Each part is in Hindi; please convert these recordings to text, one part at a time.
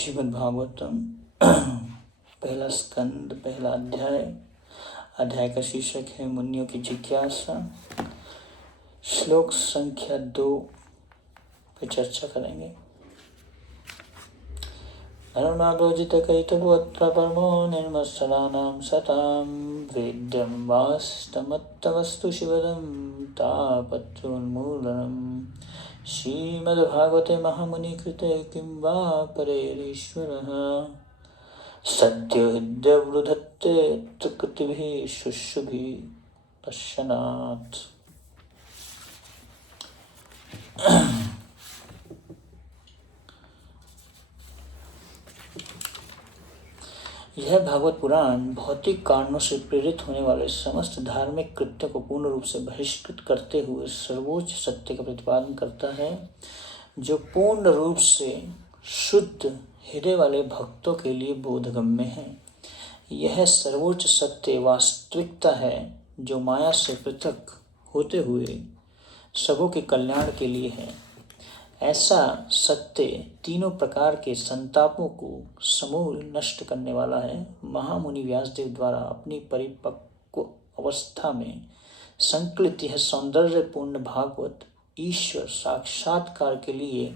श्रीमद् भागवतम पहला स्कंद पहला अध्याय का शीर्षक है मुनियों की जिज्ञासा। श्लोक संख्या 2 पे चर्चा करेंगे। धर्माग्रोजित कैतवोत्र परमो निर्मत्सराणां सतां वेद्यं वास्तमत्तवस्तु शिवदं तापत्रोन्मूलनम्। श्रीमद्भागवते महामुनिकृते किं वा परेरीश्वरः सद्यो हृद्यवृधत्ते त्रिकृतिभिः शुश्रुभिः पश्यनात्। यह भागवत पुराण भौतिक कारणों से प्रेरित होने वाले समस्त धार्मिक कृत्यों को पूर्ण रूप से बहिष्कृत करते हुए सर्वोच्च सत्य का प्रतिपादन करता है, जो पूर्ण रूप से शुद्ध हृदय वाले भक्तों के लिए बोधगम्य है। यह सर्वोच्च सत्य वास्तविकता है जो माया से पृथक होते हुए सबों के कल्याण के लिए है। ऐसा सत्य तीनों प्रकार के संतापों को समूल नष्ट करने वाला है। महामुनि व्यासदेव द्वारा अपनी परिपक्व अवस्था में संकलित यह सौंदर्यपूर्ण भागवत ईश्वर साक्षात्कार के लिए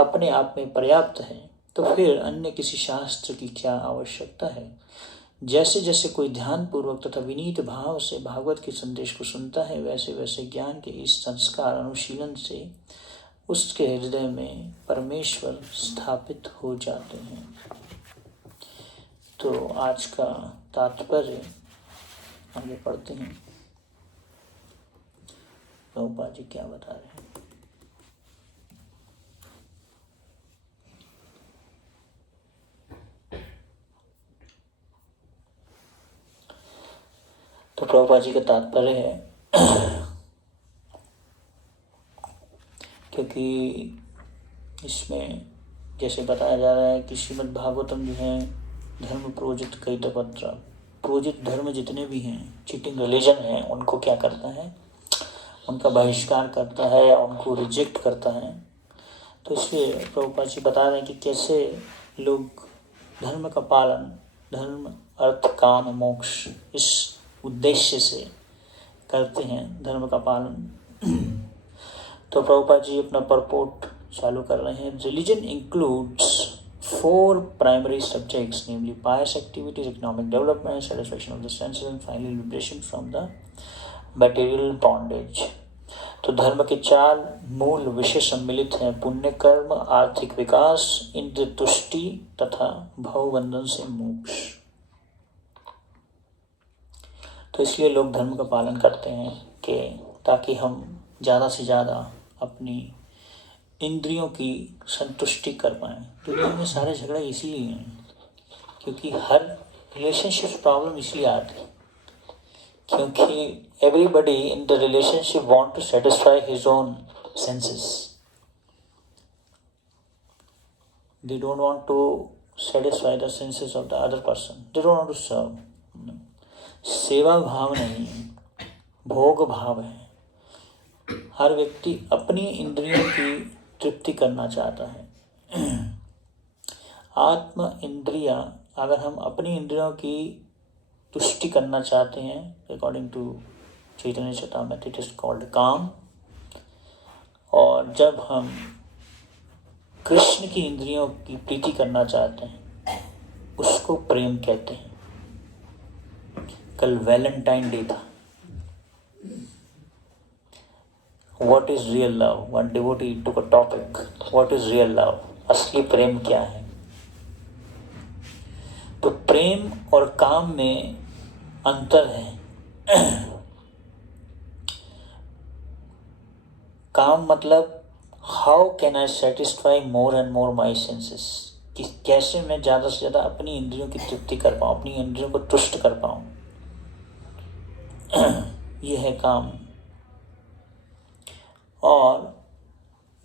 अपने आप में पर्याप्त है, तो फिर अन्य किसी शास्त्र की क्या आवश्यकता है। जैसे जैसे कोई ध्यानपूर्वक तथा विनीत भाव से भागवत के संदेश को सुनता है, वैसे वैसे ज्ञान के इस संस्कार अनुशीलन से उसके हृदय में परमेश्वर स्थापित हो जाते हैं। तो आज का तात्पर्य आगे पढ़ते हैं। प्रभुपाद जी क्या बता रहे हैं। तो प्रभुपाद जी का तात्पर्य है क्योंकि इसमें जैसे बताया जा रहा है कि श्रीमद् भागवतम जो है धर्म प्रोजित कैतवोत्र, प्रोजित धर्म जितने भी हैं, चीटिंग रिलीजन है, उनको क्या करता है, उनका बहिष्कार करता है, उनको रिजेक्ट करता है। तो इसलिए प्रभुपाद जी बता रहे हैं कि कैसे लोग धर्म का पालन, धर्म अर्थ काम मोक्ष इस उद्देश्य से करते हैं धर्म का पालन। तो प्रभुपाद जी अपना परपोर्ट चालू कर रहे हैं। Religion includes 4 primary subjects, namely pious activities, economic development, satisfaction of the senses, and finally liberation from the material bondage। तो धर्म के 4 मूल विषय सम्मिलित हैं: पुण्य कर्म, आर्थिक विकास, इंद्रिय तुष्टि तथा भवबंधन से मोक्ष। तो इसलिए लोग धर्म का पालन करते हैं कि ताकि हम ज़्यादा से ज़्यादा अपनी इंद्रियों की संतुष्टि कर पाएँ। दुनिया में सारे झगड़े इसलिए हैं क्योंकि हर रिलेशनशिप प्रॉब्लम इसलिए आती है क्योंकि everybody in the relationship want to satisfy his own senses. They don't want to satisfy the senses of the other person. They don't want to serve. सेवा भाव नहीं है, भोग भाव है। हर व्यक्ति अपनी इंद्रियों की तृप्ति करना चाहता है। आत्म इंद्रिया, अगर हम अपनी इंद्रियों की तुष्टि करना चाहते हैं, according to Chaitanya Charitamrita it is called kama. और जब हम कृष्ण की इंद्रियों की प्रीति करना चाहते हैं, उसको प्रेम कहते हैं। कल वैलेंटाइन डे था। What is real love? One devotee took a topic. What is real love? असली प्रेम क्या है? तो प्रेम और काम में अंतर है। काम मतलब how can I satisfy more and more my senses? कि कैसे मैं ज़्यादा से ज़्यादा अपनी इंद्रियों की तृप्ति कर पाऊँ, अपनी इंद्रियों को तुष्ट कर पाऊँ। यह है काम। और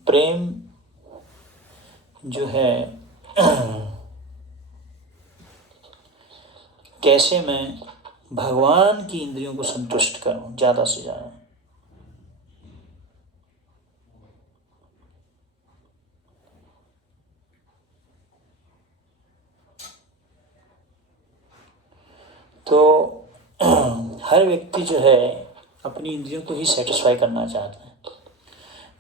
प्रेम जो है कैसे मैं भगवान की इंद्रियों को संतुष्ट करूं ज़्यादा से ज़्यादा। तो हर व्यक्ति जो है अपनी इंद्रियों को ही सेटिस्फाई करना चाहता है,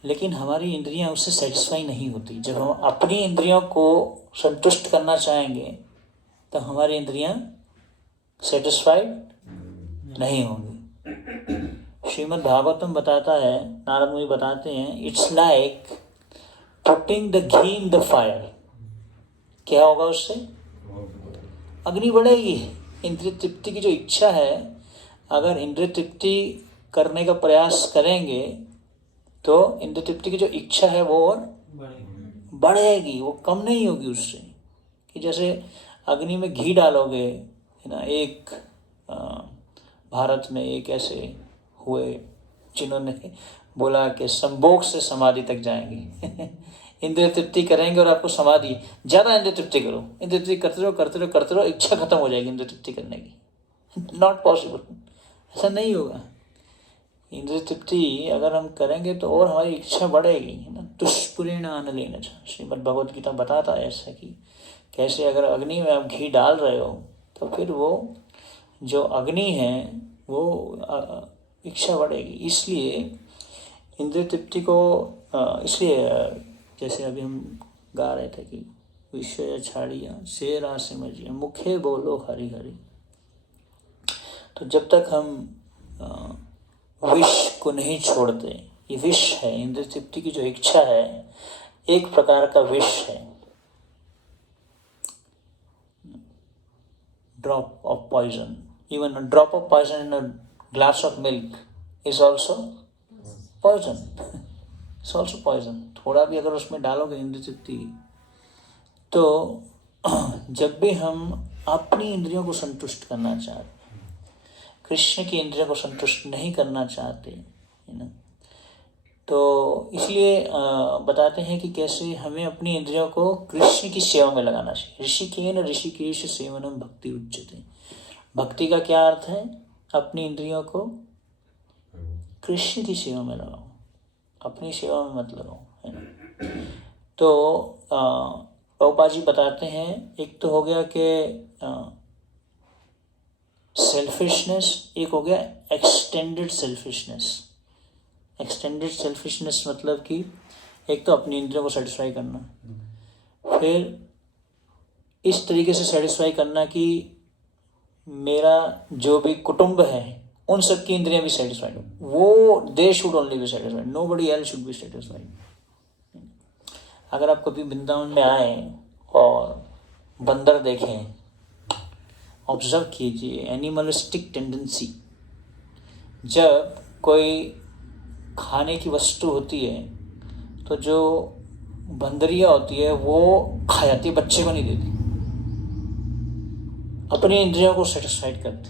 लेकिन हमारी इंद्रियां उससे सेटिस्फाई नहीं होती। जब हम अपनी इंद्रियों को संतुष्ट करना चाहेंगे तो हमारी इंद्रियां सेटिस्फाइड नहीं होंगी। श्रीमद् भागवतम बताता है, नारद मुनि बताते हैं, it's like putting the ghee in the fire. क्या होगा उससे? अग्नि बढ़ेगी। इंद्रिय तृप्ति की जो इच्छा है, अगर इंद्रिय तृप्ति करने का प्रयास करेंगे तो इंद्रिय तृप्ति की जो इच्छा है वो और बढ़ेगी, वो कम नहीं होगी उससे। कि जैसे अग्नि में घी डालोगे, है ना। एक भारत में एक ऐसे हुए जिन्होंने बोला कि संभोग से समाधि तक जाएंगे इंद्रिय तृप्ति करेंगे और आपको समाधि, ज़्यादा इंद्रिय तृप्ति करो, इंद्रिय तृप्ति करते रहो करते रहो करते रहो, इच्छा खत्म हो जाएगी इंद्रिय तृप्ति करने की। नॉट पॉसिबल, ऐसा नहीं होगा। इंद्रिय तृप्ति अगर हम करेंगे तो और हमारी इच्छा बढ़ेगी, है ना। दुष्पुरेण अन्न लेना चाहिए, श्रीमद् भगवद गीता बताता है ऐसा कि कैसे अगर अग्नि में आप घी डाल रहे हो तो फिर वो जो अग्नि है वो इच्छा बढ़ेगी। इसलिए इंद्रिय तृप्ति को इसलिए जैसे अभी हम गा रहे थे कि विषय छाड़िया से राशि मजिया मुखे बोलो हरि हरि। तो जब तक हम विष को नहीं छोड़ते, ये विष है, इंद्रिय तृप्ति की जो इच्छा है एक प्रकार का विष है। Drop of poison, even a drop of poison in a glass of milk is also poison, it's also poison. थोड़ा भी अगर उसमें डालोगे इंद्रिय तृप्ति, तो जब भी हम अपनी इंद्रियों को संतुष्ट करना चाहते, कृष्ण की इंद्रियों को संतुष्ट नहीं करना चाहते, है ना, तो इसलिए बताते हैं कि कैसे हमें अपनी इंद्रियों को कृष्ण की सेवा में लगाना चाहिए। ऋषिकेन ऋषिकेश सेवनम भक्ति उच्यते। भक्ति का क्या अर्थ है? अपनी इंद्रियों को कृष्ण की सेवा में लगाओ, अपनी सेवा में मत लगाओ, है ना। तो प्रभुपाद जी बताते हैं, एक तो हो गया कि सेल्फिशनेस, एक हो गया एक्सटेंडेड सेल्फिशनेस। एक्सटेंडेड सेल्फिशनेस मतलब कि एक तो अपनी इंद्रियों को सेटिस्फाई करना, फिर इस तरीके से सेटिस्फाई करना कि मेरा जो भी कुटुंब है उन सब की इंद्रियां भी सेटिस्फाइड हो, वो they should only be satisfied, nobody else should be satisfied. अगर आप कभी वृंदावन में आए और बंदर देखें, ऑब्जर्व कीजिए एनिमलिस्टिक टेंडेंसी। जब कोई खाने की वस्तु होती है तो जो बंदरिया होती है वो खा जाती है, बच्चे को नहीं देती, अपनी इंद्रियों को सेटिस्फाइड करती,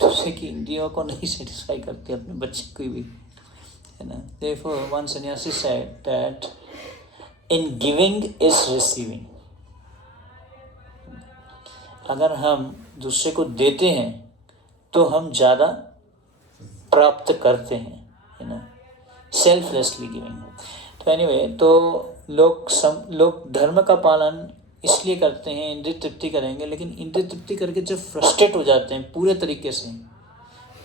दूसरे की इंद्रियों को नहीं सेटिस्फाई करती, अपने बच्चे को भी, है ना। Therefore, one sannyasi said that in giving is receiving। अगर हम दूसरे को देते हैं तो हम ज़्यादा प्राप्त करते हैं, है ना, सेल्फलेसली गिविंग। तो एनीवे, तो लोग धर्म का पालन इसलिए करते हैं, इंद्रिय तृप्ति करेंगे, लेकिन इंद्रिय तृप्ति करके जब फ्रस्ट्रेट हो जाते हैं पूरे तरीके से,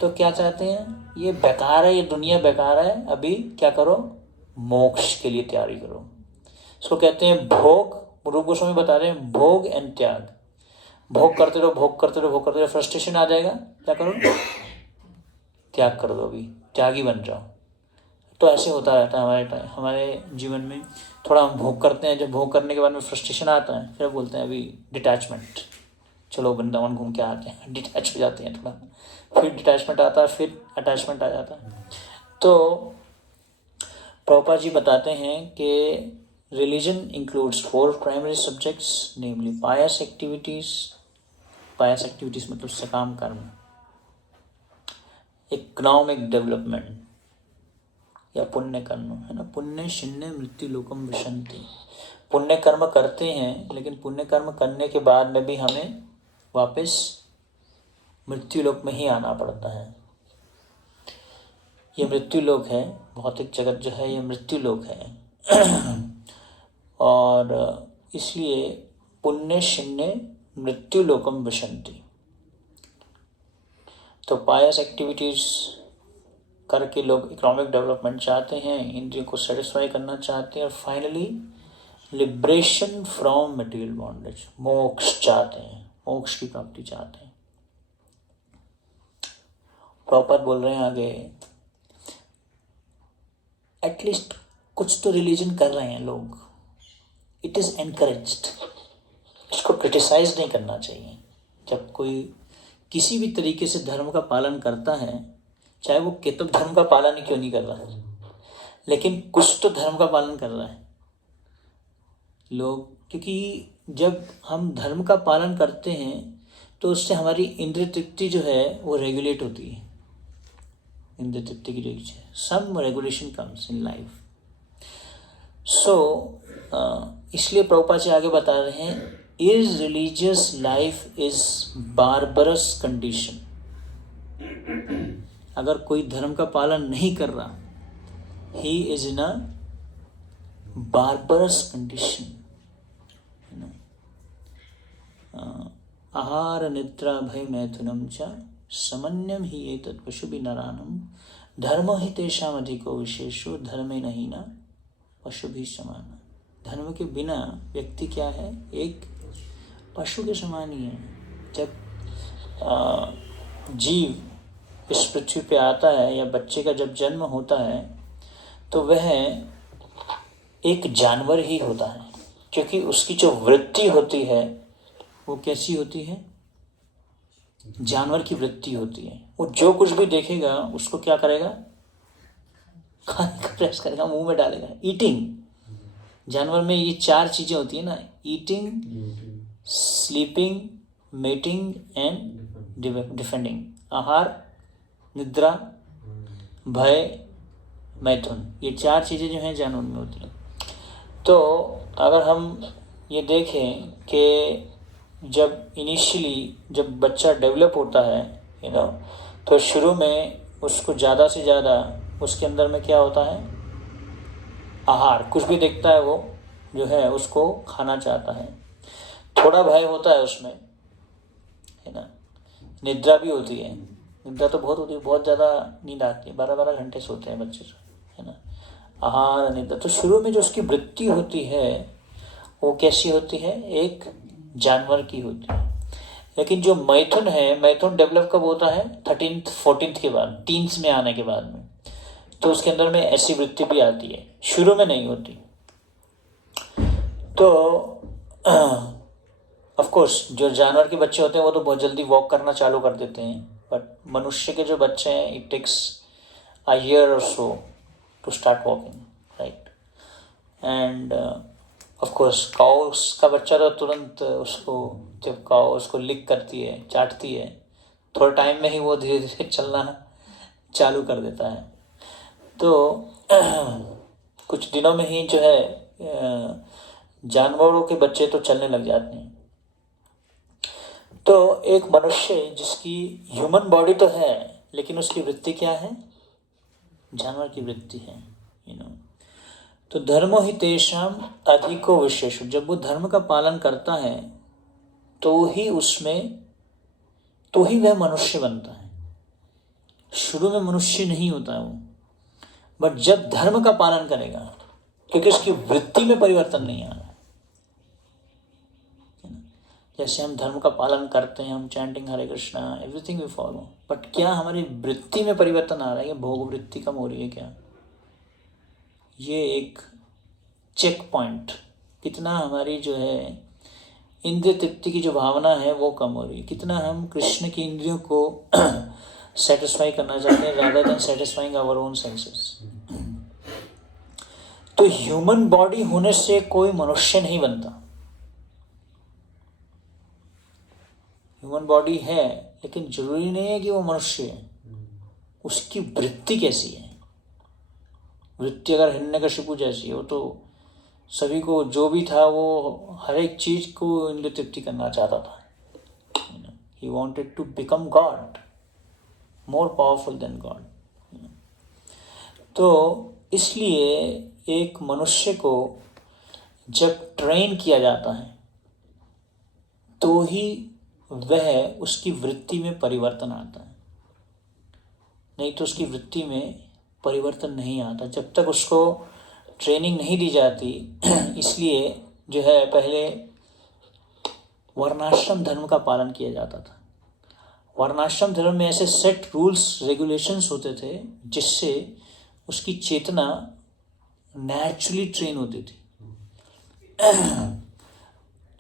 तो क्या चाहते हैं? ये बेकार है, ये दुनिया बेकार है, अभी क्या करो? मोक्ष के लिए तैयारी करो। इसको कहते हैं भोग। रूप गोस्वामी बता रहे हैं भोग एंड त्याग। भोग करते रहो, भोग करते रहो, भोग करते रहो, फ्रस्ट्रेशन आ जाएगा, क्या करो? त्याग कर दो, अभी त्यागी बन जाओ। तो ऐसे होता रहता है हमारे जीवन में। थोड़ा हम भोग करते हैं, जब भोग करने के बाद में फ्रस्ट्रेशन आता है, फिर बोलते हैं अभी डिटैचमेंट, चलो वृंदावन घूम के आते हैं, डिटैच हो जाते हैं थोड़ा, फिर डिटैचमेंट आता है, फिर अटैचमेंट आ जाता है। तो प्रभुपाद जी बताते हैं कि रिलीजन इंक्लूड्स 4 प्राइमरी सब्जेक्ट्स, नेमली पायस एक्टिविटीज़। पायस एक्टिविटीज़ मतलब सकाम कर्म, इकोनॉमिक डेवलपमेंट या पुण्य कर्म, है ना। पुण्य शिन्य मृत्यु लोकम विशंति। पुण्य कर्म करते हैं, लेकिन पुण्य कर्म करने के बाद में भी हमें वापस मृत्यु लोक में ही आना पड़ता है। ये मृत्यु लोक है, भौतिक जगत जो है ये मृत्यु लोक है। और इसलिए पुण्य शिन्य मृत्यु लोकम विशन्ति। तो पायस एक्टिविटीज करके लोग इकोनॉमिक डेवलपमेंट चाहते हैं, इंद्रियों को सेटिस्फाई करना चाहते हैं, और finally liberation from material bondage, मोक्ष चाहते हैं, मोक्ष की प्राप्ति चाहते हैं। प्रॉपर बोल रहे हैं आगे, एटलीस्ट कुछ तो रिलीजन कर रहे हैं लोग, इट इज एनकरेज्ड, इसको क्रिटिसाइज नहीं करना चाहिए। जब कोई किसी भी तरीके से धर्म का पालन करता है, चाहे वो केतव धर्म का पालन क्यों नहीं कर रहा है, लेकिन कुछ तो धर्म का पालन कर रहा है लोग, क्योंकि जब हम धर्म का पालन करते हैं तो उससे हमारी इंद्रिय तृप्ति जो है वो रेगुलेट होती है। इंद्रिय तृप्ति की जो है some regulation comes in life. So इसलिए प्रभुपाद जी आगे बता रहे हैं, is religious life is barbarous condition. अगर कोई धर्म का पालन नहीं कर रहा, he is in a barbarous condition. आहार निद्रा भय मैथुनम च समन्यम ही एतत् पशुभिः नराणां धर्मो हि तेषाम् अधिको विशेषो धर्मे नहीं न पशुभिः समान। धर्म के बिना व्यक्ति क्या है, एक पशु के समान ही है। जब जीव इस पृथ्वी पे आता है या बच्चे का जब जन्म होता है तो वह एक जानवर ही होता है, क्योंकि उसकी जो वृत्ति होती है वो कैसी होती है, जानवर की वृत्ति होती है। वो जो कुछ भी देखेगा उसको क्या करेगा, खाने का प्रयास करेगा, मुंह में डालेगा। ईटिंग, जानवर में ये चार चीजें होती है ना, eating, sleeping, mating and defending. आहार, निद्रा, भय, मैथुन, ये चार चीजें जो हैं जानवर में होती हैं। तो अगर हम ये देखें कि जब इनिशियली जब बच्चा डेवलप होता है तो शुरू में उसको ज़्यादा से ज़्यादा उसके अंदर में क्या होता है, आहार, कुछ भी देखता है वो जो है उसको खाना चाहता है। थोड़ा भय होता है उसमें, है ना। निद्रा भी होती है, निद्रा तो बहुत होती है, बहुत ज़्यादा नींद आती है, 12-12 घंटे सोते हैं बच्चे, है ना। आहार, निद्रा, तो शुरू में जो उसकी वृत्ति होती है वो कैसी होती है, एक जानवर की होती है। लेकिन जो मैथुन है, मैथुन डेवलप कब होता है, 13th 14th के बाद, टीन्स में आने के बाद में, तो उसके अंदर में ऐसी वृत्ति भी आती है, शुरू में नहीं होती। तो ऑफ कोर्स जो जानवर के बच्चे होते हैं वो तो बहुत जल्दी वॉक करना चालू कर देते हैं, बट मनुष्य के जो बच्चे हैं इट टेक्स अ ईयर और so to start walking, right. And of course cows का बच्चा तो तुरंत उसको, जब काउ उसको लिक करती है, चाटती है, थोड़े टाइम में ही वो धीरे धीरे चलना चालू कर देता है। तो कुछ दिनों में ही जो है जानवरों के बच्चे तो चलने लग जाते हैं। तो एक मनुष्य जिसकी ह्यूमन बॉडी तो है लेकिन उसकी वृत्ति क्या है, जानवर की वृत्ति है, तो धर्मो हि तेषाम अधिको विशेषो। जब वो धर्म का पालन करता है तो ही उसमें, तो ही वह मनुष्य बनता है। शुरू में मनुष्य नहीं होता है वो, बट जब धर्म का पालन करेगा, क्योंकि उसकी वृत्ति में परिवर्तन नहीं आ रहा। जैसे हम धर्म का पालन करते हैं, हम chanting Hare Krishna, everything we follow, but क्या हमारी वृत्ति में परिवर्तन आ रहा है, भोग वृत्ति कम हो रही है क्या? ये एक चेक पॉइंट, कितना हमारी जो है इंद्रिय तृप्ति की जो भावना है वो कम हो रही है, कितना हम कृष्ण की इंद्रियों को सेटिस्फाई करना चाहते हैं rather than satisfying our own senses. तो ह्यूमन बॉडी होने से कोई मनुष्य नहीं बनता। ह्यूमन बॉडी है लेकिन जरूरी नहीं है कि वो मनुष्य है। उसकी वृत्ति कैसी है, वृत्ति अगर हिरण्यकशिपु जैसी है, वो तो सभी को जो भी था वो हर एक चीज को इंद्रिय तृप्ति करना चाहता था। He wanted to become God, more powerful than God. तो इसलिए एक मनुष्य को जब ट्रेन किया जाता है तो ही वह उसकी वृत्ति में परिवर्तन आता है, नहीं तो उसकी वृत्ति में परिवर्तन नहीं आता जब तक उसको ट्रेनिंग नहीं दी जाती। इसलिए जो है पहले वर्णाश्रम धर्म का पालन किया जाता था। वर्णाश्रम धर्म में ऐसे सेट रूल्स रेगुलेशंस होते थे जिससे उसकी चेतना नेचुरली ट्रेन होती थी।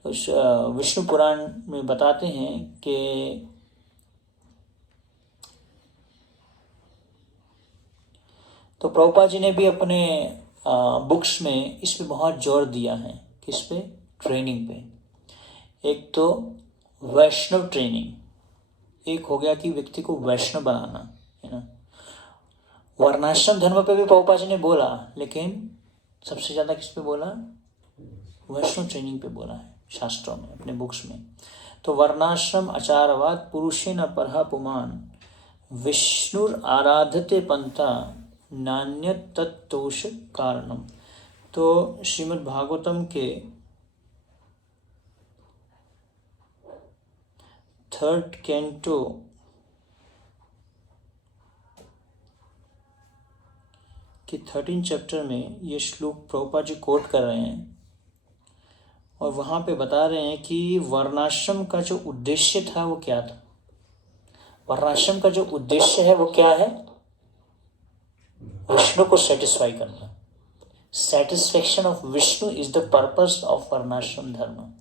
तो विष्णु पुराण में बताते हैं कि तो प्रभुपाद जी ने भी अपने बुक्स में इस पे बहुत जोर दिया है। किस पे? ट्रेनिंग पे। एक तो वैष्णव ट्रेनिंग, एक हो गया कि व्यक्ति को वैष्णव बनाना, है ना। वर्णाश्रम धर्म पे भी प्रभुपाद जी ने बोला, लेकिन सबसे ज़्यादा किस पे बोला? वैष्णव ट्रेनिंग पे बोला है शास्त्रों में, अपने बुक्स में। तो वर्णाश्रम आचारवाद पुरुषेण परः पुमान् विष्णुर आराधते पंथा नान्यत् तत्तोष कारणम। तो श्रीमद् भागवतम के 3rd कैंटो के 13 चैप्टर में ये श्लोक प्रभुपाद जी कोट कर रहे हैं और वहाँ पे बता रहे हैं कि वर्णाश्रम का जो उद्देश्य था वो क्या था। वर्णाश्रम का जो उद्देश्य है वो क्या है? विष्णु को सेटिस्फाई करना। Satisfaction of Vishnu is the purpose of वर्णाश्रम धर्म।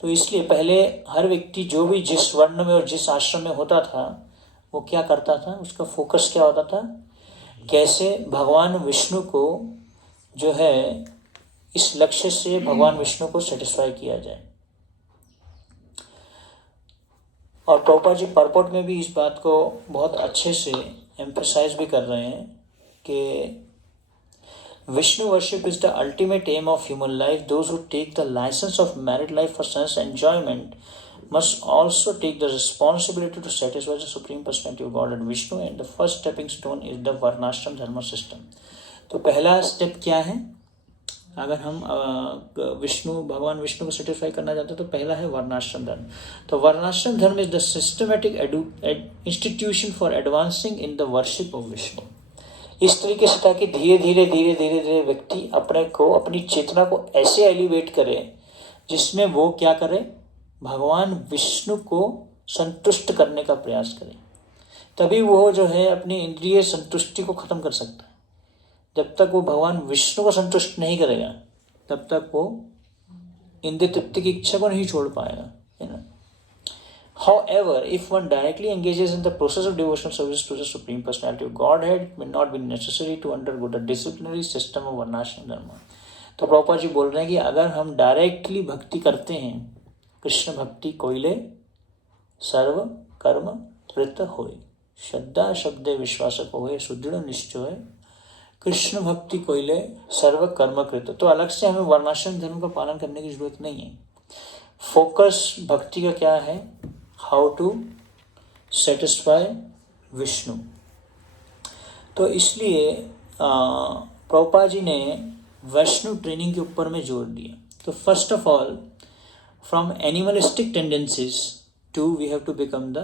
तो इसलिए पहले हर व्यक्ति जो भी जिस वर्ण में और जिस आश्रम में होता था वो क्या करता था, उसका फोकस क्या होता था, कैसे भगवान विष्णु को जो है इस लक्ष्य से भगवान विष्णु को सेटिस्फाई किया जाए। और प्रभुपाद जी परपोर्ट में भी इस बात को बहुत अच्छे से एम्फसाइज भी कर रहे हैं कि Vishnu worship is the ultimate aim of human life. Those who take the license of married life for sense enjoyment must also take the responsibility to satisfy the Supreme Personality of Godhead Vishnu, and the first stepping stone is the Varnashram Dharma system. तो पहला स्टेप क्या है? अगर हम भगवान विष्णु को सेटिस्फाई करना चाहते हैं तो पहला है वर्णाश्रम धर्म। तो वर्णाश्रम धर्म is the systematic institution for advancing in the worship of Vishnu. इस तरीके से ताकि धीरे धीरे व्यक्ति अपने को, अपनी चेतना को ऐसे एलिवेट करे जिसमें वो क्या करे, भगवान विष्णु को संतुष्ट करने का प्रयास करे। तभी वो जो है अपनी इंद्रिय संतुष्टि को खत्म कर सकता है। जब तक वो भगवान विष्णु को संतुष्ट नहीं करेगा तब तक वो इंद्रिय तृप्ति की इच्छा को नहीं छोड़ पाएगा, है ना। However, if one directly engages in the process of devotional service to the Supreme Personality of Godhead, it may not be necessary to undergo the disciplinary system of Varnashram Dharma. तो प्रभुपाद जी बोल रहे हैं कि अगर हम डायरेक्टली भक्ति करते हैं, कृष्ण भक्ति कोइले सर्व कर्म कृत होय, श्रद्धा शब्दे विश्वास होय, सुदृढ़ निश्चय कृष्ण भक्ति कोइले सर्व कर्म कृत। तो अलग से हमें वर्णाश्रम धर्म का पालन करने की जरूरत नहीं है। फोकस भक्ति का क्या है? How to satisfy Vishnu. तो इसलिए प्रभुपाद जी ने वैष्णव ट्रेनिंग के ऊपर में जोर दिया। तो first of all, from animalistic tendencies to we have to become the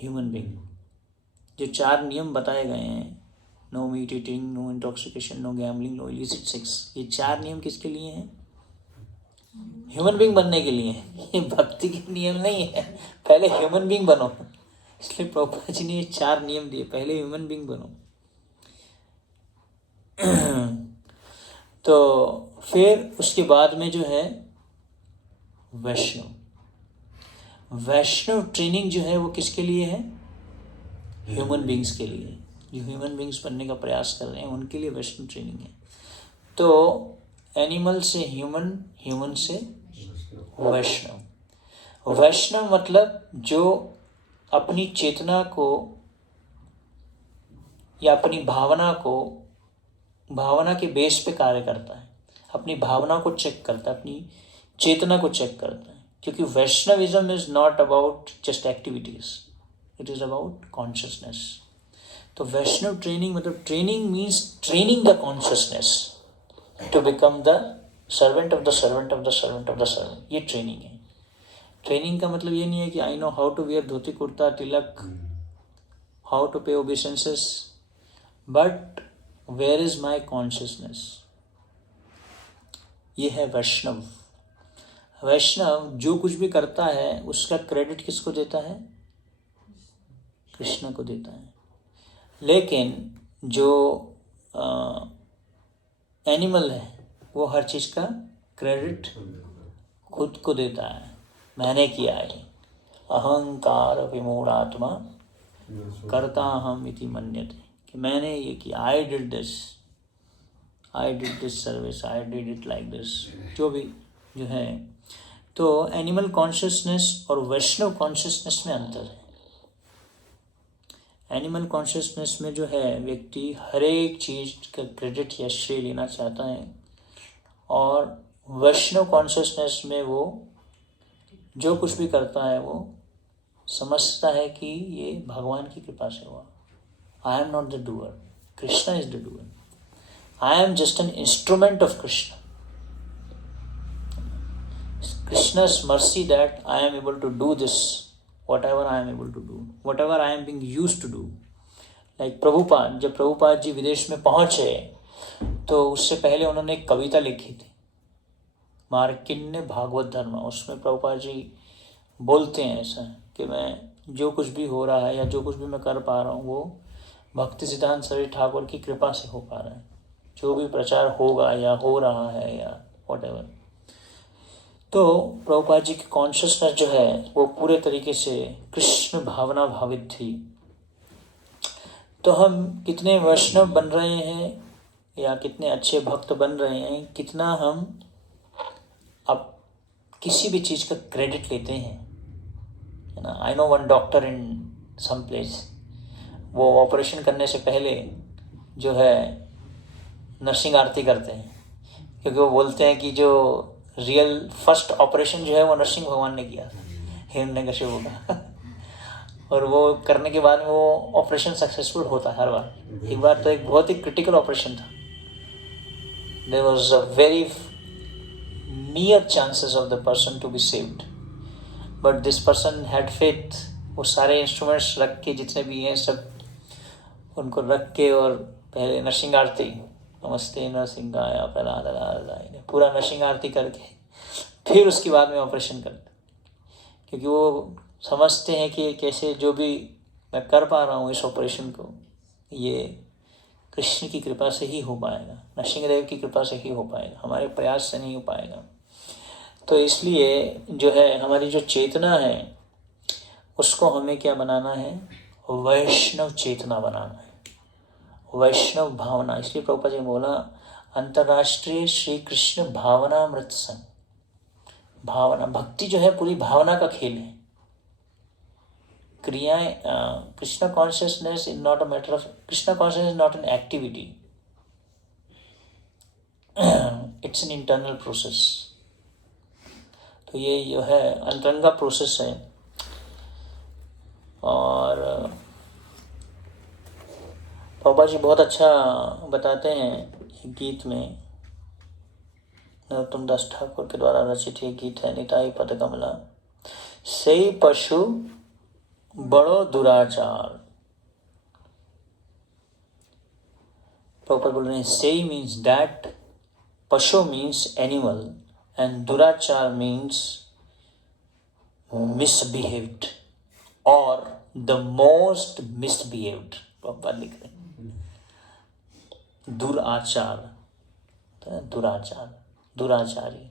human being. जो 4 नियम बताए गए हैं, no meat eating, no intoxication, no gambling, no illicit sex, ये 4 नियम किसके लिए हैं? ह्यूमन बीइंग बनने के लिए। ये भक्ति के नियम नहीं है, पहले ह्यूमन बीइंग बनो। इसलिए प्रभुपाद जी ने ये 4 नियम दिए, पहले ह्यूमन बीइंग बनो। तो फिर उसके बाद में जो है वैष्णव ट्रेनिंग जो है वो किसके लिए है? ह्यूमन बीइंग्स के लिए। जो ह्यूमन बीइंग्स बनने का प्रयास कर रहे हैं उनके लिए वैष्णव ट्रेनिंग है। तो एनिमल से ह्यूमन, ह्यूमन से वैष्णव। वैष्णव मतलब जो अपनी चेतना को या अपनी भावना को, भावना के बेस पे कार्य करता है, अपनी भावना को चेक करता है, अपनी चेतना को चेक करता है। क्योंकि Vaishnavism is not about just activities, it is about consciousness. तो वैष्णव ट्रेनिंग मतलब training means training the consciousness to become the servant of the servant of the servant of the servant. ये ट्रेनिंग है। ट्रेनिंग का मतलब ये नहीं है कि I know how to wear dhoti kurta tilak, how to pay obeisances, but where is my consciousness. ये है वैष्णव। वैष्णव जो कुछ भी करता है उसका क्रेडिट किसको देता है? कृष्ण को देता है। लेकिन जो एनिमल है वो हर चीज़ का क्रेडिट खुद को देता है। मैंने किया है, अहंकार विमूढ़ात्मा करता हम इति मन्यते, कि मैंने ये किया, I did this service, I did it like this, जो भी जो है। तो एनिमल कॉन्शियसनेस और वैष्णव कॉन्शियसनेस में अंतर है। एनिमल कॉन्शियसनेस में जो है व्यक्ति हर एक चीज़ का क्रेडिट या श्रेय लेना चाहता है, और वैष्णव कॉन्शियसनेस में वो जो कुछ भी करता है वो समझता है कि ये भगवान की कृपा से हुआ। I am not the doer, Krishna is the doer, I am just an instrument of Krishna. Krishna's mercy that I am able to do this, whatever I am able to do, whatever I am being used to do. Like Prabhupada, जब प्रभुपाद जी विदेश में पहुंचे तो उससे पहले उन्होंने एक कविता लिखी थी, मार्किन्य भागवत धर्म। उसमें प्रभुपाद जी बोलते हैं ऐसा कि मैं जो कुछ भी हो रहा है या जो कुछ भी मैं कर पा रहा हूँ वो भक्ति सिद्धांत सरस्वती ठाकुर की कृपा से हो पा रहा है। जो भी प्रचार होगा या हो रहा है या व्हाटएवर, तो प्रभुपाद जी की कॉन्शियसनेस जो है वो पूरे तरीके से कृष्ण भावना भावित थी। तो हम कितने वैष्णव बन रहे हैं या कितने अच्छे भक्त बन रहे हैं, कितना हम अब किसी भी चीज़ का क्रेडिट लेते हैं, है ना। I know one doctor in some place, वो ऑपरेशन करने से पहले जो है नरसिंह आरती करते हैं, क्योंकि वो बोलते हैं कि जो रियल फर्स्ट ऑपरेशन जो है वो नरसिंह भगवान ने किया था हिरण्यकशिपु का और वो करने के बाद में वो ऑपरेशन सक्सेसफुल होता है हर बार। एक बार तो एक बहुत ही क्रिटिकल ऑपरेशन था, there was a very near chances of the person to be saved, but this person had faith. वो सारे इंस्ट्रूमेंट्स रख के, जितने भी हैं सब उनको रख के, और पहले नरसिंह आरती, नमस्ते नरसिंहाय प्रहलादाय, पूरा नरसिंह आरती करके फिर उसके बाद में ऑपरेशन करते, क्योंकि वो समझते हैं कि कैसे जो भी मैं कर पा रहा हूँ इस ऑपरेशन को, ये कृष्ण की कृपा से ही हो पाएगा, नरसिंहदेव की कृपा से ही हो पाएगा, हमारे प्रयास से नहीं हो पाएगा। तो इसलिए जो है हमारी जो चेतना है उसको हमें क्या बनाना है? वैष्णव चेतना बनाना है, वैष्णव भावना। इसलिए प्रभुपाद जी ने बोला अंतर्राष्ट्रीय श्री कृष्ण भावनामृत संघ। भावना, भक्ति जो है पूरी भावना का खेल है। क्रियाएं, Krishna consciousness is not a matter of, Krishna consciousness is not an activity, it's an internal process. तो ये जो है अंतरंगा प्रोसेस है। और पापा जी बहुत अच्छा बताते हैं एक गीत में, नरोत्तम दास ठाकुर के द्वारा रचित ये गीत है, निताई पद कमला। सही पशु बड़ो दुराचार। पापा बोल रहे हैं सही मीन्स दैट, पशु मीन्स एनिमल, एंड दुराचार मीन्स मिसबिहेव्ड और द मोस्ट मिसबिहेव्ड। पापा लिख रहे हैं दुराचार, दुराचार, दुराचारी।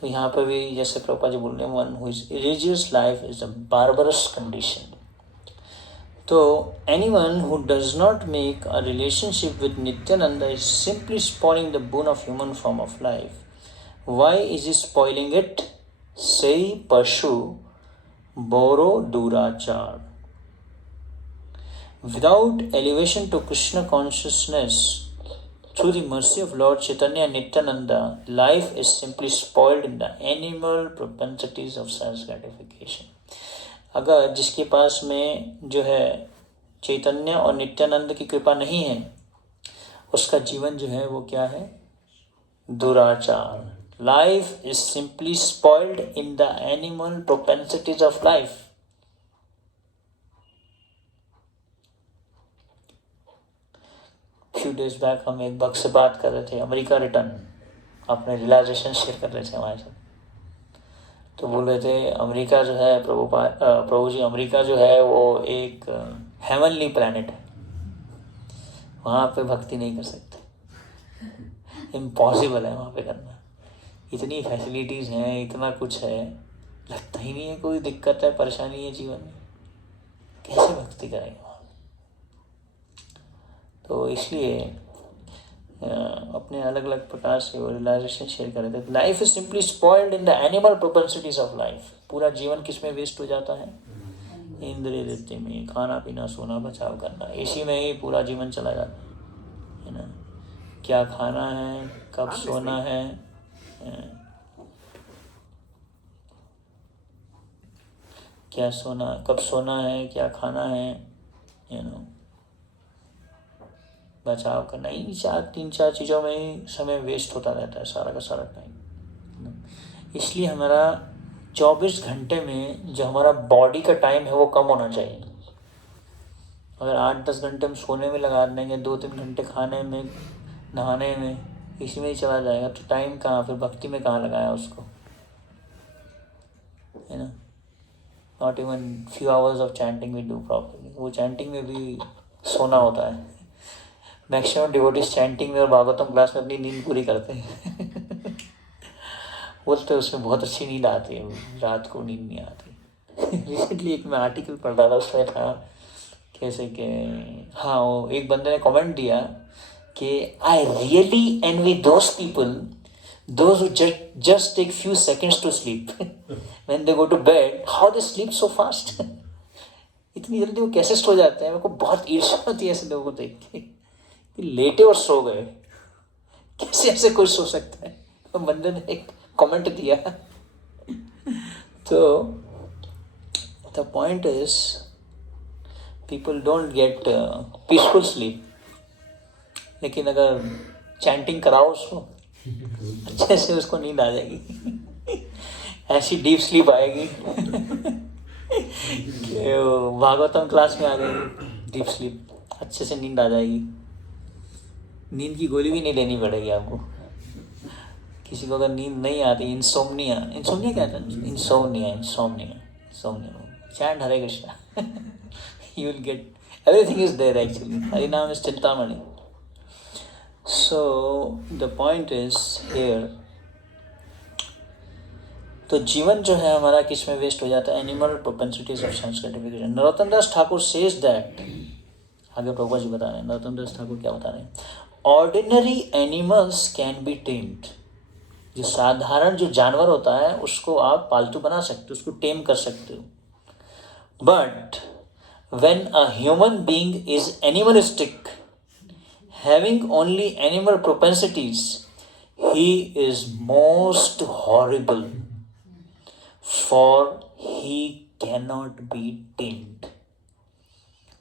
तो यहाँ पर भी जैसे प्रभुपाद जी बोल रहे हैं, one who is religious life is a barbarous condition. तो anyone who does not make a relationship with Nityananda is simply spoiling the bone of human form of life. Why is is spoiling it? सही पशु बोरो दुराचार। Without elevation to Krishna consciousness through the mercy of Lord Chaitanya and Nityananda, life is simply spoiled in the animal propensities of sense gratification. अगर जिसके पास में जो है चैतन्य और नित्यानंद की कृपा नहीं है, उसका जीवन जो है वो क्या है? दुराचार, Life is simply spoiled in the animal propensities of life. Few days back हम एक बग से बात कर रहे थे, अमेरिका रिटर्न, अपने रियलाइजेशन शेयर कर रहे थे हमारे साथ। तो बोल रहे थे अमेरिका जो है प्रभु जी, अमेरिका जो है वो एक हेवनली प्लैनेट है, वहाँ पे भक्ति नहीं कर सकते, इम्पॉसिबल है वहाँ पे करना। इतनी फैसिलिटीज़ हैं, इतना कुछ है, लगता ही नहीं है कोई दिक्कत है, परेशानी है जीवन में, कैसे भक्ति करेंगे वहाँ। तो इसलिए अपने अलग अलग प्रकार से वो रियलाइजेशन शेयर कर रहे थे। Life is simply spoiled in the animal propensities of life. पूरा जीवन किस में वेस्ट हो जाता है? इंद्रिय वृत्ति में, खाना पीना सोना बचाव करना, इसी में ही पूरा जीवन चला जाता है ना। क्या खाना है, कब सोना है, क्या सोना, कब सोना है, क्या खाना है, बचाव करना, इन तीन चार चीज़ों में ही समय वेस्ट होता रहता है सारा का सारा टाइम। इसलिए हमारा 24 घंटे में जो हमारा बॉडी का टाइम है वो कम होना चाहिए। अगर 8-10 घंटे हम सोने में लगा देंगे, 2-3 घंटे खाने में, नहाने में, इसी में ही चला जाएगा, तो टाइम कहाँ, फिर भक्ति में कहाँ लगाया उसको, है ना। Not even few hours of chanting we do properly, वो चैंटिंग में भी सोना होता है। मैक्सिमम डिवोटीज चैंटिंग में और भागवतम क्लास में अपनी नींद पूरी करते हैं। बोलते उसमें बहुत अच्छी नींद आती है, रात को नींद नहीं आती। रिसेंटली एक मैं आर्टिकल पढ़ रहा था, उसमें था कैसे कि हाँ, वो एक बंदे ने कमेंट दिया कि I really envy those people those who just take few seconds to sleep when they go to bed, how they sleep so fast। इतनी जल्दी वो कैसे सो जाते हैं। मेरे को बहुत ईर्ष्या होती है ऐसे लोगों को देख के, लेटे और सो गए, कैसे ऐसे कोई सो सकता है। तो बंदे ने एक कमेंट दिया। तो the point is people don't get peaceful sleep, लेकिन अगर चैंटिंग कराओ उसको, अच्छे से उसको नींद आ जाएगी, ऐसी डीप स्लीप आएगी कि भागवतम क्लास में आ जाएगी डीप स्लीप, अच्छे से नींद आ जाएगी। नींद की गोली भी नहीं लेनी पड़ेगी आपको। किसी को अगर नींद नहीं आती, इंसोम्निया क्या था? Insomnia chant Hare Krishna, you will get, everything is there actually. Hari नाम इज चिंतामणि। So the point is here, तो जीवन जो है हमारा किस में वेस्ट हो जाता है? Animal propensities of sense gratification. Narottam Das Thakur says that, आगे प्रभुपाद जी बता रहे हैं, नरोत्तम दास ठाकुर क्या बता रहे हैं? Ordinary animals can be tamed. जो साधारण जो जानवर होता है उसको आप पालतू बना सकते हो, उसको टेम कर सकते हो। But when a human being is animalistic, having only animal propensities, he is most horrible, for he cannot be tamed।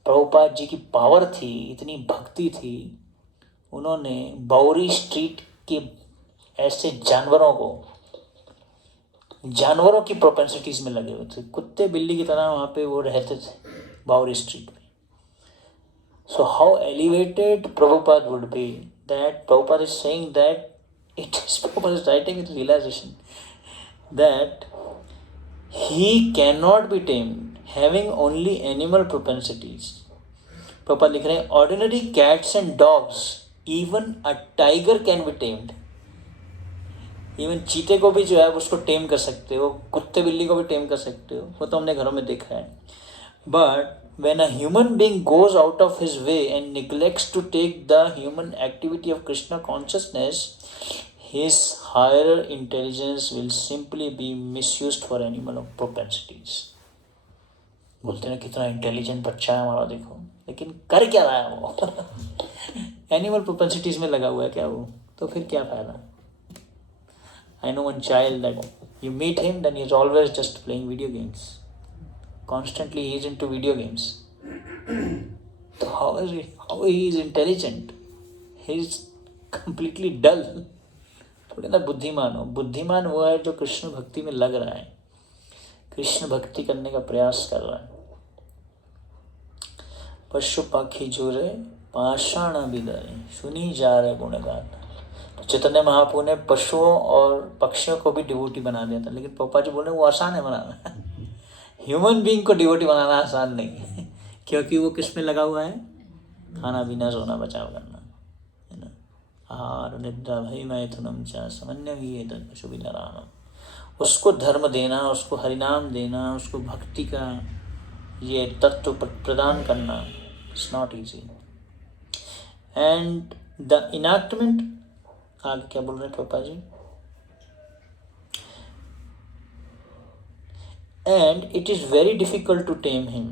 Prabhupada ji की पावर थी, इतनी भक्ति थी, उन्होंने बाउरी स्ट्रीट के ऐसे जानवरों की प्रोपेंसिटीज में लगे हुए थे, कुत्ते बिल्ली की तरह वहाँ पे वो रहते थे बाउरी स्ट्रीट में। So how elevated Prabhupada would be, that Prabhupada is saying that Prabhupada is writing with realization that he cannot be tamed, having only animal propensities। Prabhupada लिख रहे हैं, ordinary cats and dogs, even a tiger can be tamed। Even चीते को भी जो है उसको टेम कर सकते हो, कुत्ते बिल्ली को भी टेम कर सकते हो, वो तो हमने घरों में देखा है। But when a human being goes out of his way and neglects to take the human activity of Krishna consciousness, his higher intelligence will simply be misused for animal propensities। बोलते हैं कितना इंटेलिजेंट बच्चा है हमारा, देखो, लेकिन कर क्या रहा है वो? एनिमल प्रोपेंसिटीज में लगा हुआ है क्या वो? तो फिर क्या फायदा? I know one child that you meet him, then he's always just playing video games. Constantly he is into video games. So how he is intelligent? He is completely dull. थोड़े ना बुद्धिमान हो। बुद्धिमान वो है जो कृष्ण भक्ति में लग रहा है, कृष्ण भक्ति करने का प्रयास कर रहा है। पशु पाखी जोरे पाषाण बिदरे, सुनी जा रहे गुणगान। तो चैतन्य महाप्रभु ने पशुओं और पक्षियों को भी डिवोटी बना दिया था, लेकिन पापा जी बोले वो आसान है बनाना। ह्यूमन बीइंग को डिवोटी बनाना आसान नहीं है, क्योंकि वो किस में लगा हुआ है? खाना पीना सोना बचाव करना, है ना। आहार निद्रा भय मैथुनम च समन्वय ये पशु भी नरानम। उसको धर्म देना, उसको हरिनाम देना, उसको भक्ति का ये तत्व प्रदान करना, it's not easy. And the enactment, आगे क्या बोल रहे हैं पापा जी? And it is very difficult to tame him.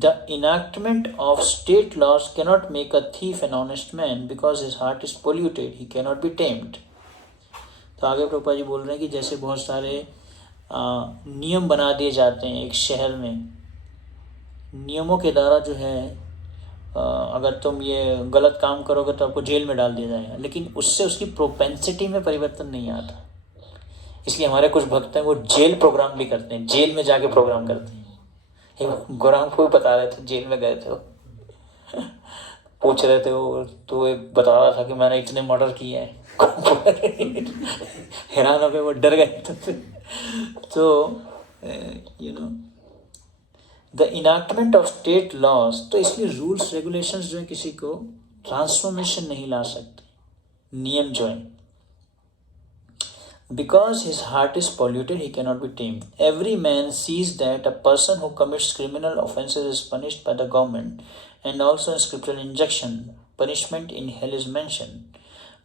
The enactment of state laws cannot make a thief an honest man because his heart is polluted. He cannot be tamed. तो आगे प्रभुपाद जी बोल रहे हैं कि जैसे बहुत सारे नियम बना दिए जाते हैं एक शहर में, नियमों के द्वारा जो है अगर तुम ये गलत काम करोगे तो आपको जेल में डाल दिया जाएगा, लेकिन उससे उसकी प्रोपेंसिटी में परिवर्तन नहीं आता। इसलिए हमारे कुछ भक्त हैं वो जेल प्रोग्राम भी करते हैं, जेल में जाके प्रोग्राम करते हैं। गोराम को भी बता रहे थे, जेल में गए थे वो, पूछ रहे थे वो, तो एक बता रहा था कि मैंने इतने मर्डर किए हैं। हैरान हो गए, वो डर गए। तो you know the enactment of state laws, तो इसलिए रूल्स रेगुलेशंस जो है किसी को ट्रांसफॉर्मेशन नहीं ला सकते, नियम जो है। Because his heart is polluted, he cannot be tamed. Every man sees that a person who commits criminal offences is punished by the government, and also in scriptural injunction, punishment in hell is mentioned.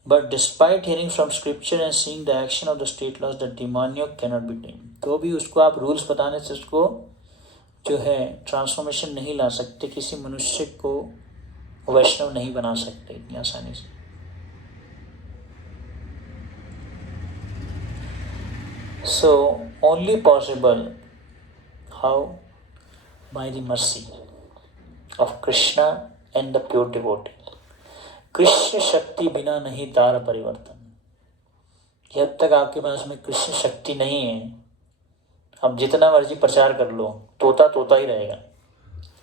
But despite hearing from scripture and seeing the action of the state laws, the demoniac cannot be tamed. तो भी उसको आप रूल्स बताने से उसको जो है ट्रांसफॉर्मेशन नहीं ला सकते, किसी मनुष्य को वैष्णव नहीं बना सकते इतनी आसानी से। So only possible how? By the mercy of Krishna and the pure devotee. Krishna शक्ति बिना नहीं तार परिवर्तन। जब तक आपके पास में कृष्ण शक्ति नहीं है, आप जितना मर्जी प्रचार कर लो, तोता तोता ही रहेगा।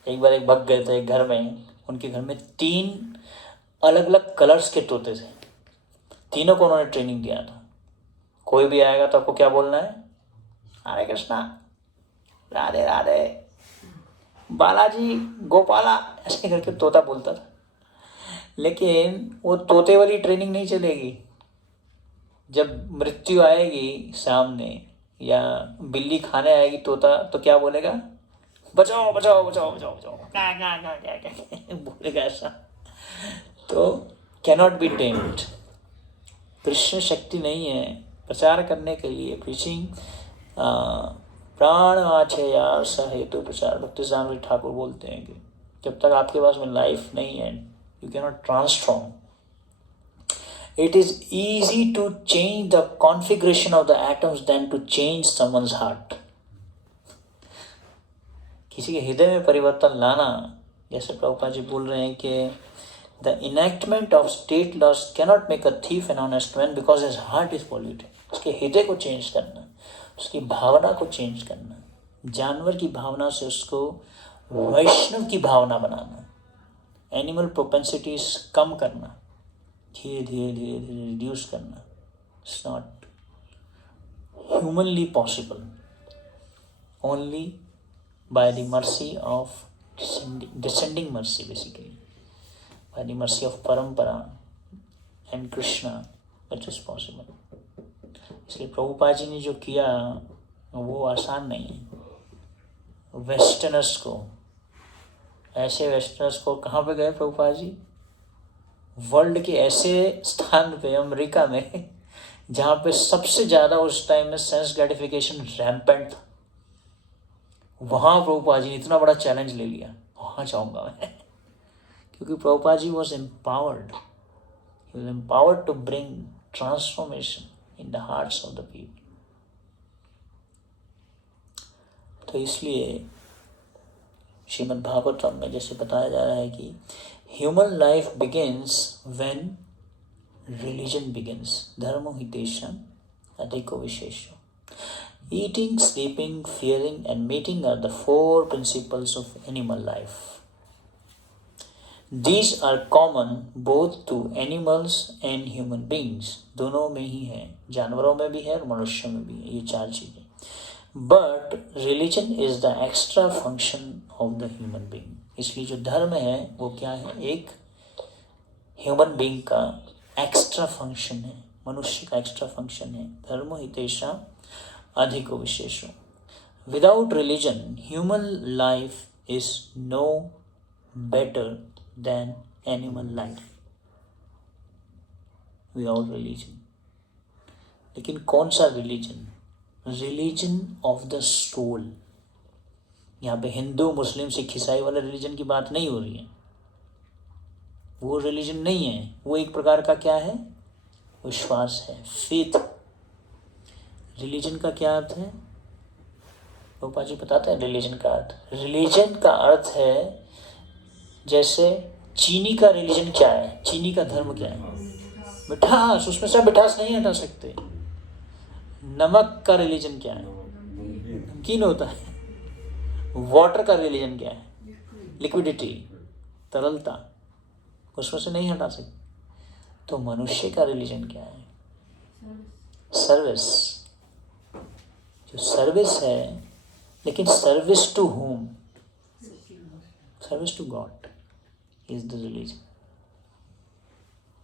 एक बार एक भक्त गए थे एक घर में, उनके घर में 3 अलग अलग कलर्स के तोते थे। तीनों को उन्होंने ट्रेनिंग दिया था, कोई भी आएगा तो आपको क्या बोलना है? हरे कृष्णा, राधे राधे, बालाजी, गोपाला, ऐसे करके तोता बोलता था। लेकिन वो तोते वाली ट्रेनिंग नहीं चलेगी। जब मृत्यु आएगी सामने या बिल्ली खाने आएगी तोता, तो क्या बोलेगा? बचाओ बचाओ बचाओ बचाओ बचाओ, क्या बोलेगा ऐसा। तो कैनॉट बी टेम्ड। कृष्ण शक्ति नहीं है प्रचार करने के लिए। प्रीचिंग प्राण आछेया सहेतु प्रचार, भक्ति सानवी ठाकुर बोलते हैं कि जब तक आपके पास में लाइफ नहीं है, you can not transform. It is easy to change the configuration of the atoms then to change someone's heart. किसी के हृदय में परिवर्तन लाना, जैसे प्रभुपाद जी बोल रहे हैं कि the enactment of state laws cannot make a thief an honest man because his heart is polluted. उसके हृदय को चेंज करना, उसकी भावना को चेंज करना, जानवर की भावना से उसको वैष्णव की भावना बनाना, एनिमल प्रोपेंसिटीज कम करना, धीरे धीरे धीरे धीरे रिड्यूस करना। It's not humanly possible, only by the mercy of descending mercy, basically by the mercy of Parampara and Krishna, which is possible. इसलिए प्रभुपाद जी ने जो किया वो आसान नहीं है। वेस्टर्नर्स को, ऐसे वेस्टर्नर्स को कहाँ पे गए प्रभुपाद जी? वर्ल्ड के ऐसे स्थान पे, अमेरिका में, जहाँ पे सबसे ज़्यादा उस टाइम में सेंस ग्रेटिफिकेशन रैम्पेंट था। वहाँ प्रभुपाद जी ने इतना बड़ा चैलेंज ले लिया, वहाँ जाऊँगा मैं। क्योंकि Prabhupada ji was empowered. He was empowered to bring transformation in the hearts of the people. तो इसलिए श्रीमद् भागवतम में जैसे बताया जा रहा है कि human life begins when religion begins. Dharmo hi tesham adhiko vishesho. Eating, sleeping, fearing and mating are the four principles of animal life. These are common both to animals and human beings. दोनों में ही है, जानवरों में भी है और मनुष्यों में भी है, ये चार चीजें. But religion is the extra function of the human being. इसलिए जो धर्म है वो क्या है, एक ह्यूमन बीइंग का एक्स्ट्रा फंक्शन है, मनुष्य का एक्स्ट्रा फंक्शन है. धर्मो हितेशा अधिको विशेषो. Without religion human life is no better than animal life. Without religion. लेकिन कौन सा religion? Religion of the soul. यहाँ पे हिंदू, मुस्लिम, सिख, ईसाई वाले रिलीजन की बात नहीं हो रही है. वो रिलीजन नहीं है, वो एक प्रकार का क्या है, विश्वास है, फेथ. रिलीजन का क्या अर्थ है? गोपा जी बताते हैं रिलीजन का अर्थ. रिलीजन का अर्थ है, जैसे चीनी का रिलीजन क्या है, चीनी का धर्म क्या है? मिठास. उसमें से मिठास नहीं हटा सकते. नमक का रिलीजन क्या है? नमकीन होता है. वाटर का रिलीजन क्या है? लिक्विडिटी, तरलता. उसमें से नहीं हटा सकते. तो मनुष्य का रिलीजन क्या है? सर्विस. जो सर्विस है, लेकिन service to whom? Service to God is the religion,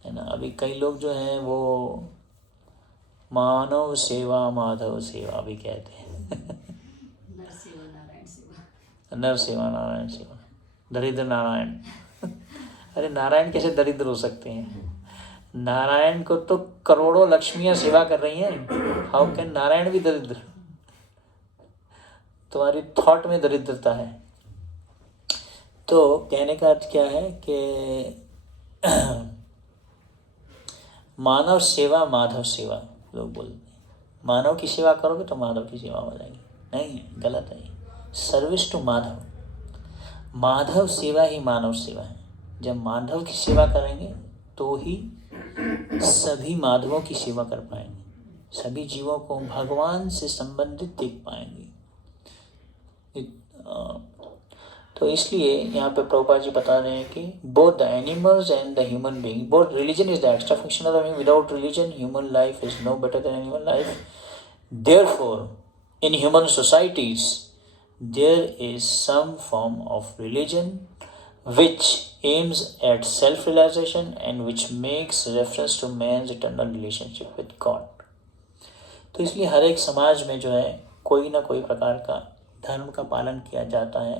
है ना. अभी कई लोग जो हैं वो मानव सेवा माधव सेवा भी कहते हैं. नर सेवा नारायण सेवा. दरिद्र नारायण. अरे नारायण कैसे दरिद्र हो सकते हैं? नारायण को तो करोड़ों लक्ष्मियां सेवा कर रही हैं. हाउ कैन नारायण भी दरिद्र? तुम्हारी थॉट में दरिद्रता है. तो कहने का अर्थ क्या है कि मानव सेवा माधव सेवा लोग बोलते हैं. मानव की सेवा करोगे तो माधव की सेवा हो जाएगी. नहीं, गलत है. Service to Madhav. माधव सेवा ही मानव सेवा है. जब माधव की सेवा करेंगे तो ही सभी माधवों की सेवा कर पाएंगे, सभी जीवों को भगवान से संबंधित देख पाएंगे. तो इसलिए यहाँ पे प्रभुपाद जी बता रहे हैं कि both the animals and the human being, both religion is the extra function of the being. Without religion human life is no better than animal life. Therefore in human societies there is some form of religion which aims at self-realization and which makes reference to man's eternal relationship with God. तो इसलिए हर एक समाज में जो है कोई ना कोई प्रकार का धर्म का पालन किया जाता है,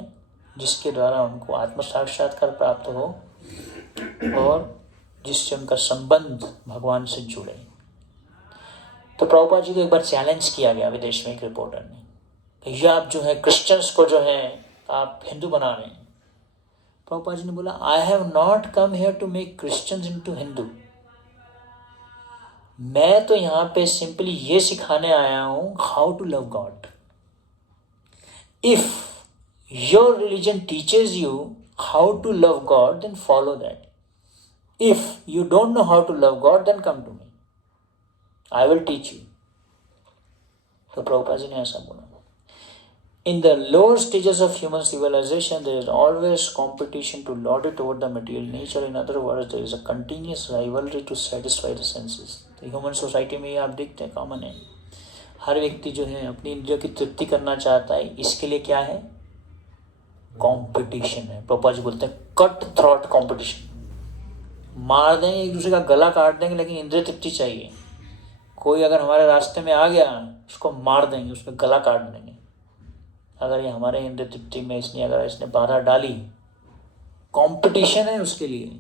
जिसके द्वारा उनको आत्म साक्षात्कार प्राप्त हो और जिससे उनका संबंध भगवान से जुड़े. तो प्रभुपाद जी को एक बार चैलेंज किया गया विदेश में एक रिपोर्टर ने, या आप जो है क्रिश्चियंस को जो है आप हिंदू बना रहे हैं. प्रभुपाद जी ने बोला, I have not come here to make Christians into Hindu. मैं तो यहाँ पे सिंपली ये सिखाने आया हूँ how to love God. If your religion teaches you how to love God then follow that. If you don't know how to love God then come to me, I will teach you. तो प्रभुपाद जी ने ऐसा बोला. In the lower stages of human civilization, there is always competition to lord it over the material nature. In other words, there is a continuous rivalry to satisfy the senses. तो ह्यूमन सोसाइटी में ये आप देखते हैं कॉमन है. हर व्यक्ति जो है अपनी इंद्रियों की तृप्ति करना चाहता है. इसके लिए क्या है? कंपटीशन है. पापा जी बोलते हैं कट थ्रॉट कंपटीशन. मार देंगे, एक दूसरे का गला काट देंगे, लेकिन इंद्रिय तृप्ति चाहिए. कोई अगर हमारे रास्ते में आ गया, उसको मार देंगे, उसका गला काट देंगे. अगर ये हमारे इंद्रिय तृप्ति में अगर इसने बाधा डाली, कंपटीशन है उसके लिए,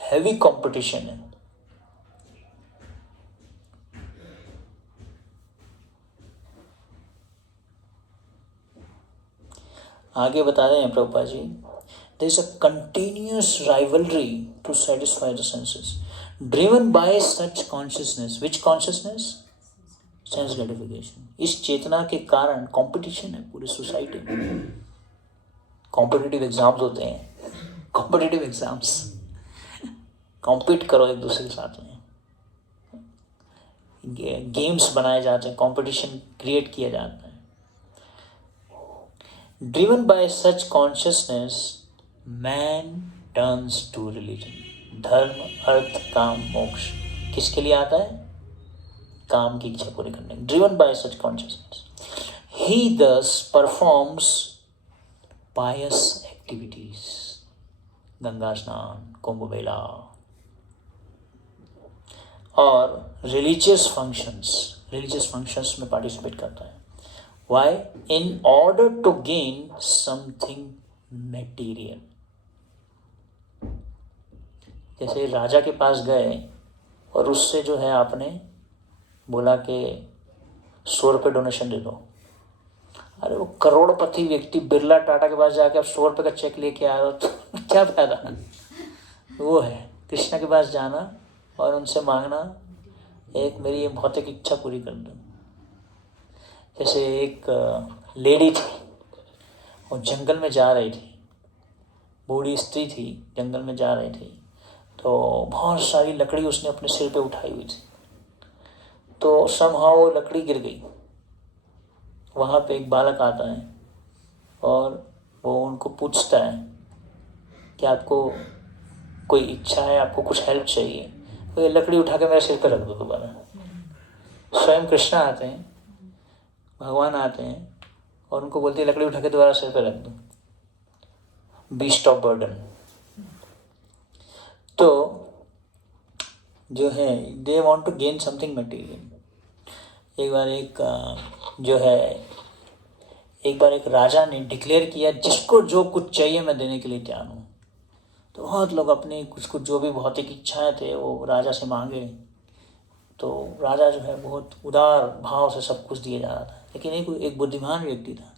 हैवी कंपटीशन है. आगे बता रहे हैं Prabhupada ji, there is a continuous rivalry to satisfy the senses driven by such consciousness. Which consciousness? Sense gratification. इस चेतना के कारण कंपटीशन है पूरी सोसाइटी में. कॉम्पिटिटिव एग्जाम्स होते हैं, कॉम्पिटिटिव एग्जाम्स. कॉम्पीट करो एक दूसरे के साथ में, गेम्स बनाए जाते हैं, कंपटीशन क्रिएट किया जाता है। Driven by such consciousness man turns to religion. धर्म, अर्थ, काम, मोक्ष किसके लिए आता है? काम की इच्छा पूरी करने। ड्रिवन बाय सच कॉन्शियसनेस ही thus performs pious activities, Ganga स्नान, कुंभ मेला और रिलीजियस फंक्शंस में पार्टिसिपेट करता है। Why? In order to gain something material. जैसे राजा के पास गए और उससे जो है आपने बोला कि 100 रुपये डोनेशन दे दो। अरे वो करोड़पति व्यक्ति बिरला टाटा के पास जाके आप 100 रुपये का चेक लेके आ रहे हो तो क्या फायदा? वो है कृष्णा के पास जाना और उनसे मांगना, एक मेरी ये भौतिक इच्छा पूरी कर दो। जैसे एक लेडी थी, वो जंगल में जा रही थी, बूढ़ी स्त्री थी, जंगल में जा रही थी, तो बहुत सारी लकड़ी उसने अपने सिर पे उठाई हुई थी, तो समहाउ वो लकड़ी गिर गई। वहाँ पे एक बालक आता है और वो उनको पूछता है कि आपको कोई इच्छा है, आपको कुछ हेल्प चाहिए? तो ये लकड़ी उठा के मेरे सिर पे रख दो दोबारा। स्वयं कृष्णा आते हैं, भगवान आते हैं और उनको बोलते हैं लकड़ी उठा के दोबारा सिर पे रख दो, बीस्ट ऑफ बर्डन। तो जो है they want to gain something material. एक बार एक राजा ने डिक्लेयर किया जिसको जो कुछ चाहिए मैं देने के लिए तैयार हूँ। तो बहुत लोग अपनी कुछ जो भी भौतिक इच्छाएं थे वो राजा से मांगे। तो राजा जो है बहुत उदार भाव से सब कुछ दिया जा रहा था, लेकिन एक बुद्धिमान व्यक्ति था,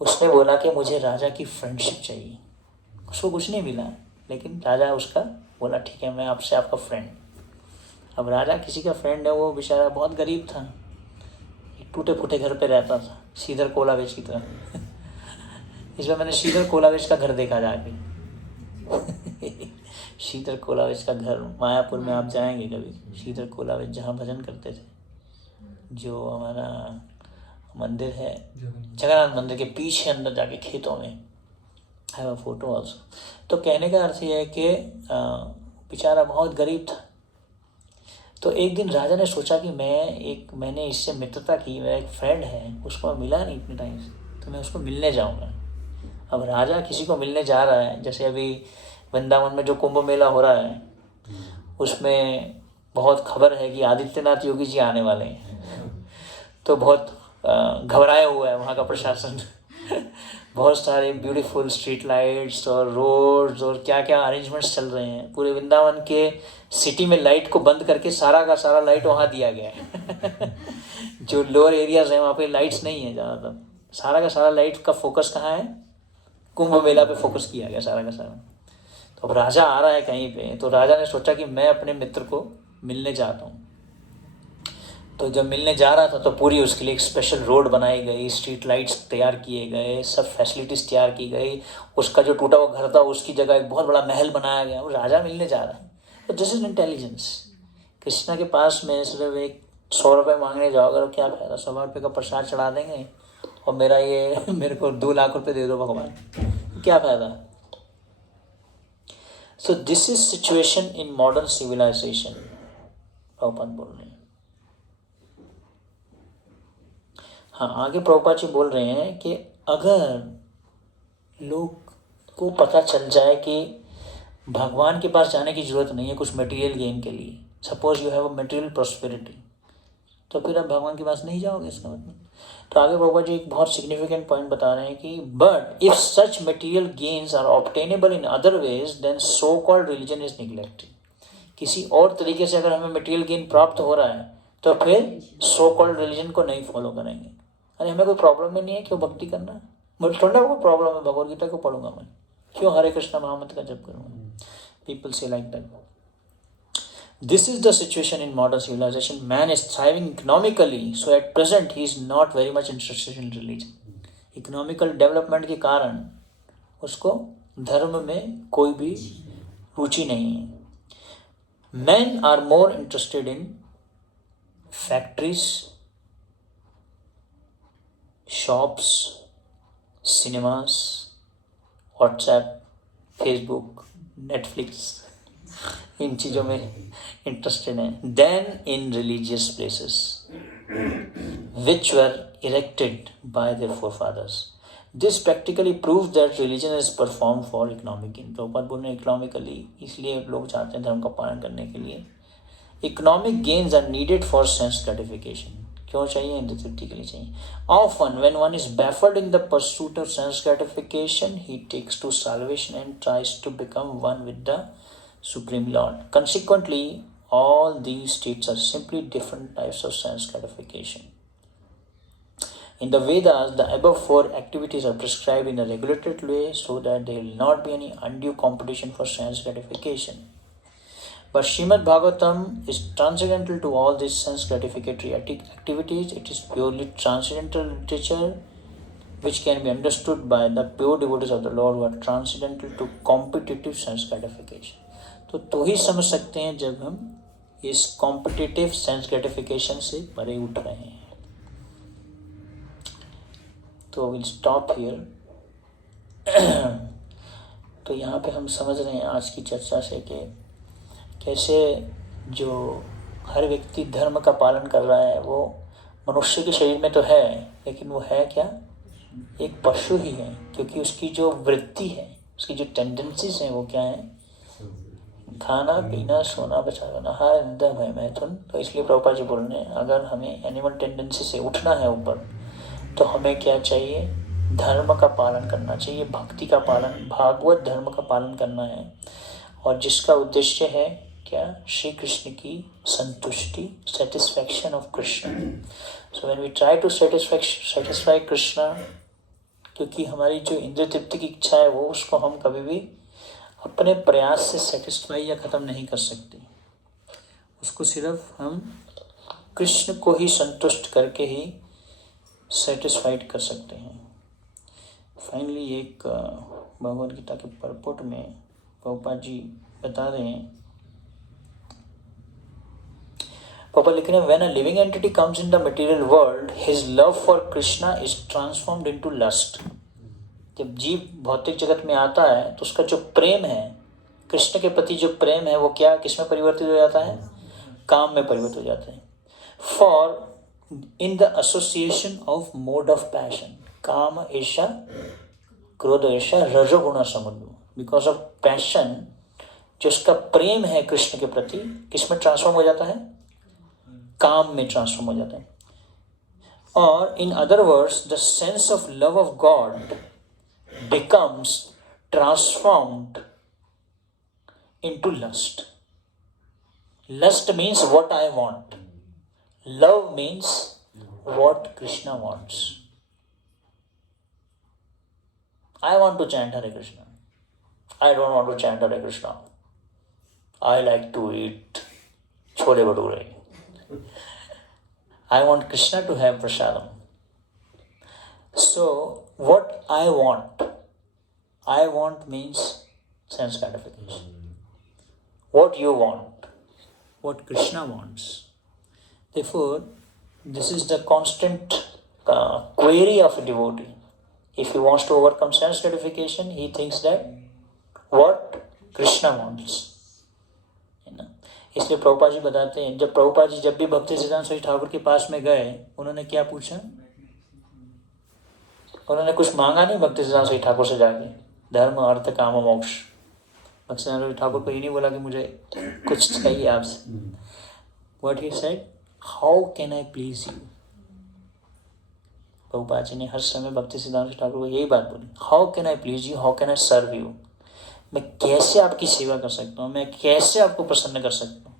उसने बोला कि मुझे राजा की फ्रेंडशिप चाहिए। उसको कुछ नहीं मिला, लेकिन राजा उसका बोला ठीक है मैं आपसे आपका फ्रेंड। अब राजा किसी का फ्रेंड है, वो बेचारा बहुत गरीब था, एक टूटे फूटे घर पे रहता था, श्रीधर कोलावेज की तरह। इसमें मैंने श्रीधर कोलावेज का घर देखा जाके। श्रीधर कोलावेज का घर मायापुर में आप जाएंगे कभी, श्रीधर कोलावेज जहाँ भजन करते थे, जो हमारा मंदिर है जगन्नाथ मंदिर के पीछे अंदर जाके खेतों में, है वो फोटो ऑल्सो। तो कहने का अर्थ ये है कि बेचारा बहुत गरीब था। तो एक दिन राजा ने सोचा कि मैंने इससे मित्रता की, मेरा एक फ्रेंड है, उसको मिला नहीं इतने टाइम से, तो मैं उसको मिलने जाऊँगा। अब राजा किसी को मिलने जा रहा है, जैसे अभी वृंदावन में जो कुंभ मेला हो रहा है उसमें बहुत खबर है कि आदित्यनाथ योगी जी आने वाले हैं, तो बहुत घबराया हुआ है वहाँ का प्रशासन। बहुत सारे ब्यूटीफुल स्ट्रीट लाइट्स और रोड्स और क्या क्या अरेंजमेंट्स चल रहे हैं। पूरे वृंदावन के सिटी में लाइट को बंद करके सारा का सारा लाइट वहाँ दिया गया है। जो लोअर एरियाज हैं वहाँ पे लाइट्स नहीं है ज़्यादातर, सारा का सारा लाइट का फोकस कहाँ है? कुंभ मेला पे फोकस किया गया सारा का सारा। तो अब राजा आ रहा है कहीं पे, तो राजा ने सोचा कि मैं अपने मित्र को मिलने जाता हूँ। तो जब मिलने जा रहा था तो पूरी उसके लिए एक स्पेशल रोड बनाई गई, स्ट्रीट लाइट्स तैयार किए गए, सब फैसिलिटीज़ तैयार की गई। उसका जो टूटा हुआ घर था उसकी जगह एक बहुत बड़ा महल बनाया गया। वो राजा मिलने जा रहा है। तो दिस इज इंटेलिजेंस। कृष्णा के पास में सिर्फ एक 100 रुपये मांगने जाओगे तो क्या फायदा? 100 रुपये का प्रसाद चढ़ा देंगे और मेरे को 2 लाख रुपये दे दो भगवान, क्या फायदा? So this is situation in modern civilisation, Prabhupada बोल रहे हैं। हाँ, आगे प्रभुपाद जी बोल रहे हैं कि अगर लोग को पता चल जाए कि भगवान के पास जाने की जरूरत नहीं है कुछ मटेरियल गेन के लिए, suppose you have a material prosperity, तो फिर आप भगवान के पास नहीं जाओगे इसका मतलब। तो आगे प्रभुपाद जी एक बहुत सिग्निफिकेंट पॉइंट बता रहे हैं कि but if such material gains are obtainable in other ways then so called religion is neglected. किसी और तरीके से अगर हमें मटेरियल गेन प्राप्त हो रहा है तो फिर सो कॉल्ड रिलीजन को नहीं फॉलो करेंगे। अरे हमें कोई प्रॉब्लम ही नहीं है क्यों भक्ति करना, मुझे थोड़ा कोई प्रॉब्लम है, भगवद गीता को पढ़ूंगा मैं, क्यों हरे कृष्णा महामंत्र का जप करूंगा। पीपल से like that. This is the situation in modern civilization. Man is thriving economically, so at present he is not very much interested in religion. Economical development के कारण उसको धर्म में कोई भी रुचि नहीं है। Men are more interested in factories, shops, cinemas, WhatsApp, Facebook, Netflix, इन चीज़ों में इंटरेस्टेड हैं, than in religious places which were erected by their forefathers. This practically proves that religion is performed for economic gain. Prabhupada बोल रहे हैं इकोनॉमिकली, इसलिए लोग चाहते हैं धर्म का पालन करने के लिए. Economic gains are needed for sense gratification. क्यों चाहिए? इंद्रिय तृप्ति के लिए चाहिए. Often when one is baffled in the pursuit of sense gratification, he takes to salvation and tries to become one with the Supreme Lord. Consequently, all these states are simply different types of sense gratification. In the Vedas, the above four activities are prescribed in a regulated way so that there will not be any undue competition for sense gratification. But Srimad Bhagavatam is transcendental to all these sense gratificatory activities. It is purely transcendental literature which can be understood by the pure devotees of the Lord who are transcendental to competitive sense gratification. तो ही समझ सकते हैं जब हम इस कॉम्पिटिटिव सेंस ग्रेटिफिकेशन से परे उठ रहे हैं. तो विल स्टॉप हियर. तो यहाँ पे हम समझ रहे हैं आज की चर्चा से कि कैसे जो हर व्यक्ति धर्म का पालन कर रहा है वो मनुष्य के शरीर में तो है, लेकिन वो है क्या? एक पशु ही है, क्योंकि उसकी जो वृत्ति है, उसकी जो टेंडेंसीज हैं वो क्या है? खाना पीना सोना बचाना हर इंद्र भय मैथुन. तो इसलिए प्रभुपाद जी बोल रहे हैं अगर हमें एनिमल टेंडेंसी से उठना है ऊपर, तो हमें क्या चाहिए? धर्म का पालन करना चाहिए, भक्ति का पालन, भागवत धर्म का पालन करना है, और जिसका उद्देश्य है क्या? श्री कृष्ण की संतुष्टि, satisfaction of Krishna. So when we try to satisfy Krishna, क्योंकि हमारी जो इंद्रिय तृप्ति की इच्छा है वो उसको हम कभी भी अपने प्रयास से सेटिस्फाई या ख़त्म नहीं कर सकते. उसको सिर्फ हम कृष्ण को ही संतुष्ट करके ही सेटिस्फाइड कर सकते हैं. फाइनली एक भगवद गीता के परपोट में प्रभुपाद जी बता रहे हैं, प्रभुपाद लिख रहे हैं, when a living entity comes in the material world, his love for Krishna is transformed into lust. जब जीव भौतिक जगत में आता है तो उसका जो प्रेम है कृष्ण के प्रति, जो प्रेम है वो क्या किस में परिवर्तित हो जाता है? काम में परिवर्तित हो जाता है. For in the association of mode of passion, काम ऐसा क्रोध ऐसा रजोगुण समुद्र, बिकॉज ऑफ पैशन, जो उसका प्रेम है कृष्ण के प्रति, किस में ट्रांसफॉर्म हो जाता है? काम में ट्रांसफॉर्म हो जाता है. और in other words the sense of love of God becomes transformed into lust. Lust means what I want. Love means what Krishna wants. I want to chant Hare Krishna. I don't want to chant Hare Krishna. I like to eat chole bhature. I want Krishna to have prasadam. So what I want means sense gratification. What you want, what Krishna wants. Therefore, this is the constant query of a devotee. If he wants to overcome sense gratification, he thinks that what Krishna wants. इसलिए प्रभुपाद जी बताते हैं, जब प्रभुपाद जी जब भी भक्ति सिद्धांत स्वामी ठाकुर के पास में गए, उन्होंने क्या पूछा? उन्होंने कुछ मांगा नहीं भक्ति सिद्धांत स्वामी ठाकुर से जाके, धर्म अर्थ काम मोक्ष. भक्ति सिद्धांत स्वामी ठाकुर को ये नहीं बोला कि मुझे कुछ चाहिए आपसे. What he said, how can I please you. Prabhupada ji ने हर समय भक्ति सिद्धांत स्वामी ठाकुर को यही बात बोली, how can I please you, how can I serve you. मैं कैसे आपकी सेवा कर सकता हूँ, मैं कैसे आपको प्रसन्न कर सकता हूँ.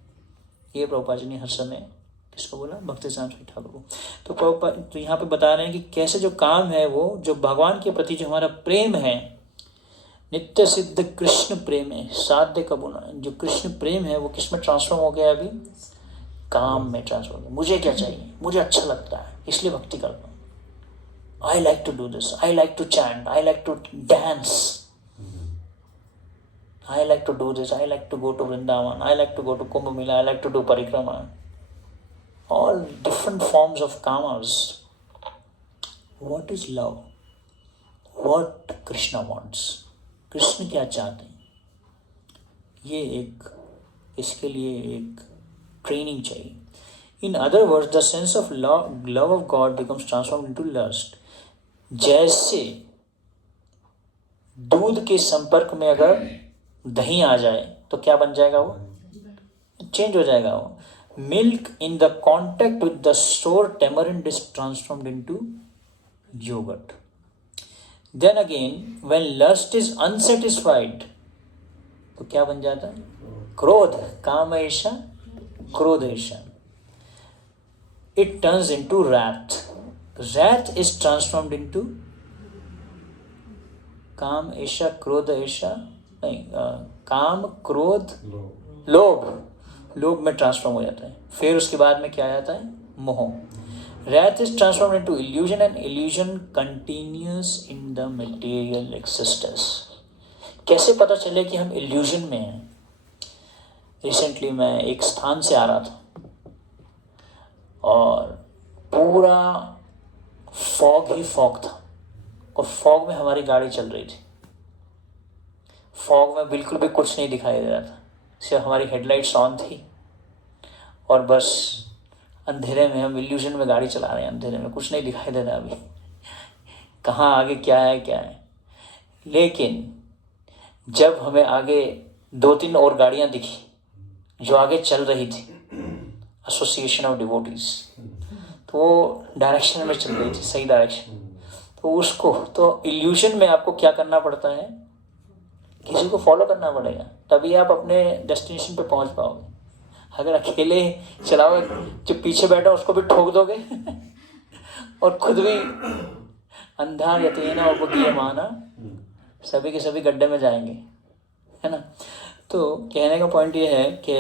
ये प्रभुपाद जी ने हर समय किसको बोला? भक्ति सिद्धांत स्वामी ठाकुर को. तो प्रभुपाद तो यहाँ पे बता रहे हैं कि कैसे जो काम है वो जो भगवान के प्रति जो हमारा प्रेम है, नित्य सिद्ध कृष्ण प्रेम है, साध्य कबूना, जो कृष्ण प्रेम है वो किस में ट्रांसफॉर्म हो गया? अभी काम में ट्रांसफॉर्म हो गया. मुझे क्या चाहिए? मुझे अच्छा लगता है इसलिए भक्ति करता हूँ. I like to do this, I like to chant, I like to dance. I like to do this, I like to go to Vrindavan, I like to go to Kumbh Mela, I like to do parikrama. All different forms of kamas. What is love? What Krishna wants? Krishna क्या चाहते हैं? ये एक, इसके लिए एक ट्रेनिंग चाहिए. In other words, the sense of love of God becomes transformed into lust. जैसे दूध के संपर्क में अगर दही आ जाए तो क्या बन जाएगा? वो चेंज हो जाएगा. वो milk in the contact with the सोर tamarind is transformed into yogurt. Then again, when lust is unsatisfied, तो क्या बन जाता है? क्रोध, काम ऐसा, क्रोध ऐसा. It turns into wrath. Wrath is transformed into काम ऐसा, क्रोध ऐसा, नहीं, काम, क्रोध, लोभ में ट्रांसफॉर्म हो जाता है. फिर उसके बाद में क्या आता है? मोह. Wrath is transformed into illusion and illusion continues in the material existence. कैसे पता चले कि हम illusion में हैं? रिसेंटली मैं एक स्थान से आ रहा था और पूरा फॉग ही फॉग था और फॉग में हमारी गाड़ी चल रही थी. फॉग में बिल्कुल भी कुछ नहीं दिखाई दे रहा था, सिर्फ हमारी हेडलाइट्स ऑन थी और बस अंधेरे में हम इल्यूजन में गाड़ी चला रहे हैं. अंधेरे में कुछ नहीं दिखाई दे रहा अभी, कहाँ आगे क्या है. लेकिन जब हमें आगे 2-3 और गाड़ियाँ दिखी जो आगे चल रही थी, एसोसिएशन ऑफ डिवोटीज, तो वो डायरेक्शन में चल रही थी, सही डायरेक्शन. तो उसको, तो इल्यूजन में आपको क्या करना पड़ता है? किसी को फॉलो करना पड़ेगा, तभी आप अपने डेस्टिनेशन पे पहुंच पाओगे. अगर अकेले चलाओ, जो पीछे बैठा उसको भी ठोक दोगे और खुद भी अंधा यतीना उपगीयमाना, सभी के सभी गड्ढे में जाएंगे, है ना. तो कहने का पॉइंट ये है कि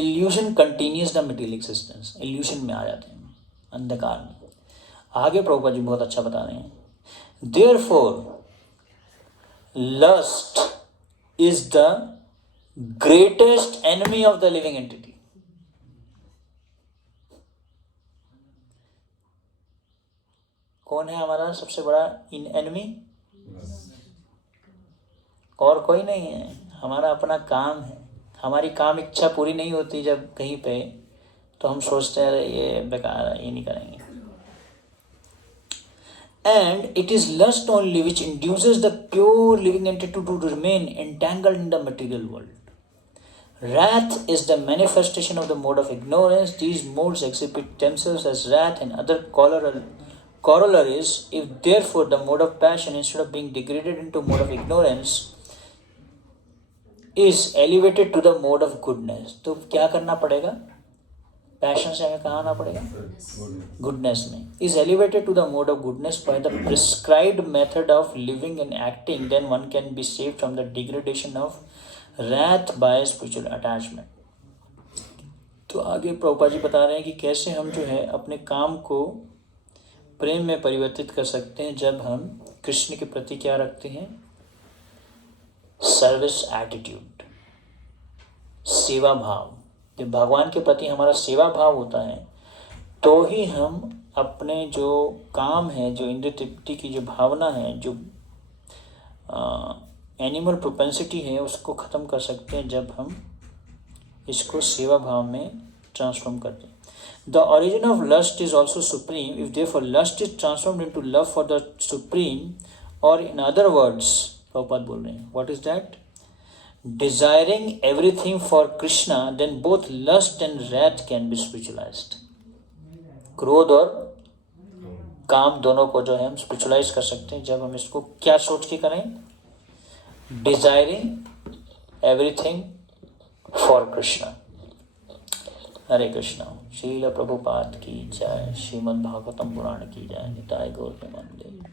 illusion continues the material existence. Illusion में आ जाते हैं, अंधकार में. आगे प्रभुपाद जी बहुत अच्छा बता रहे हैं. Therefore lust is the greatest enemy of the living entity. कौन है हमारा सबसे बड़ा एनिमी? और कोई नहीं है, हमारा अपना काम है. हमारी काम इच्छा पूरी नहीं होती जब कहीं पे, तो हम सोचते हैं ये बेकार है, ये नहीं करेंगे. And it is lust only which induces the pure living entity to remain entangled in the material world. Wrath is the manifestation of the mode of ignorance. These modes exhibit themselves as wrath and other corollaries. If therefore the mode of passion, instead of being degraded into mode of ignorance, is elevated to the mode of goodness, तो क्या करना पड़ेगा? पैशन से हमें कहाँ आना पड़ेगा? गुडनेस में. Is elevated to the mode of goodness by the prescribed method of living and acting, then one can be saved from the degradation of wrath by spiritual attachment. तो आगे प्रभुपाद जी बता रहे हैं कि कैसे हम जो है अपने काम को प्रेम में परिवर्तित कर सकते हैं जब हम कृष्ण के प्रति क्या रखते हैं? सर्विस एटीट्यूड, सेवा भाव. जब भगवान के प्रति हमारा सेवा भाव होता है तो ही हम अपने जो काम है, जो इंद्रिय तृप्ति की जो भावना है, जो एनिमल प्रोपेंसिटी है, उसको ख़त्म कर सकते हैं जब हम इसको सेवा भाव में ट्रांसफॉर्म करते हैं. The origin of lust is also supreme. If therefore lust is transformed into love for the supreme, और इन अदर वर्ड्स प्रभुपाद बोल रहे हैं, what is that? Desiring everything for Krishna, then both lust and wrath can be spiritualized. क्रोध और काम दोनों को जो है हम स्पिरिचुलाइज कर सकते हैं जब हम इसको क्या सोच के करें? Desiring everything for Krishna. Hare Krishna. Srila Prabhupada की जय. श्रीमद् भागवतम पुराण की जय. निताय गौर प्रेमानंदे.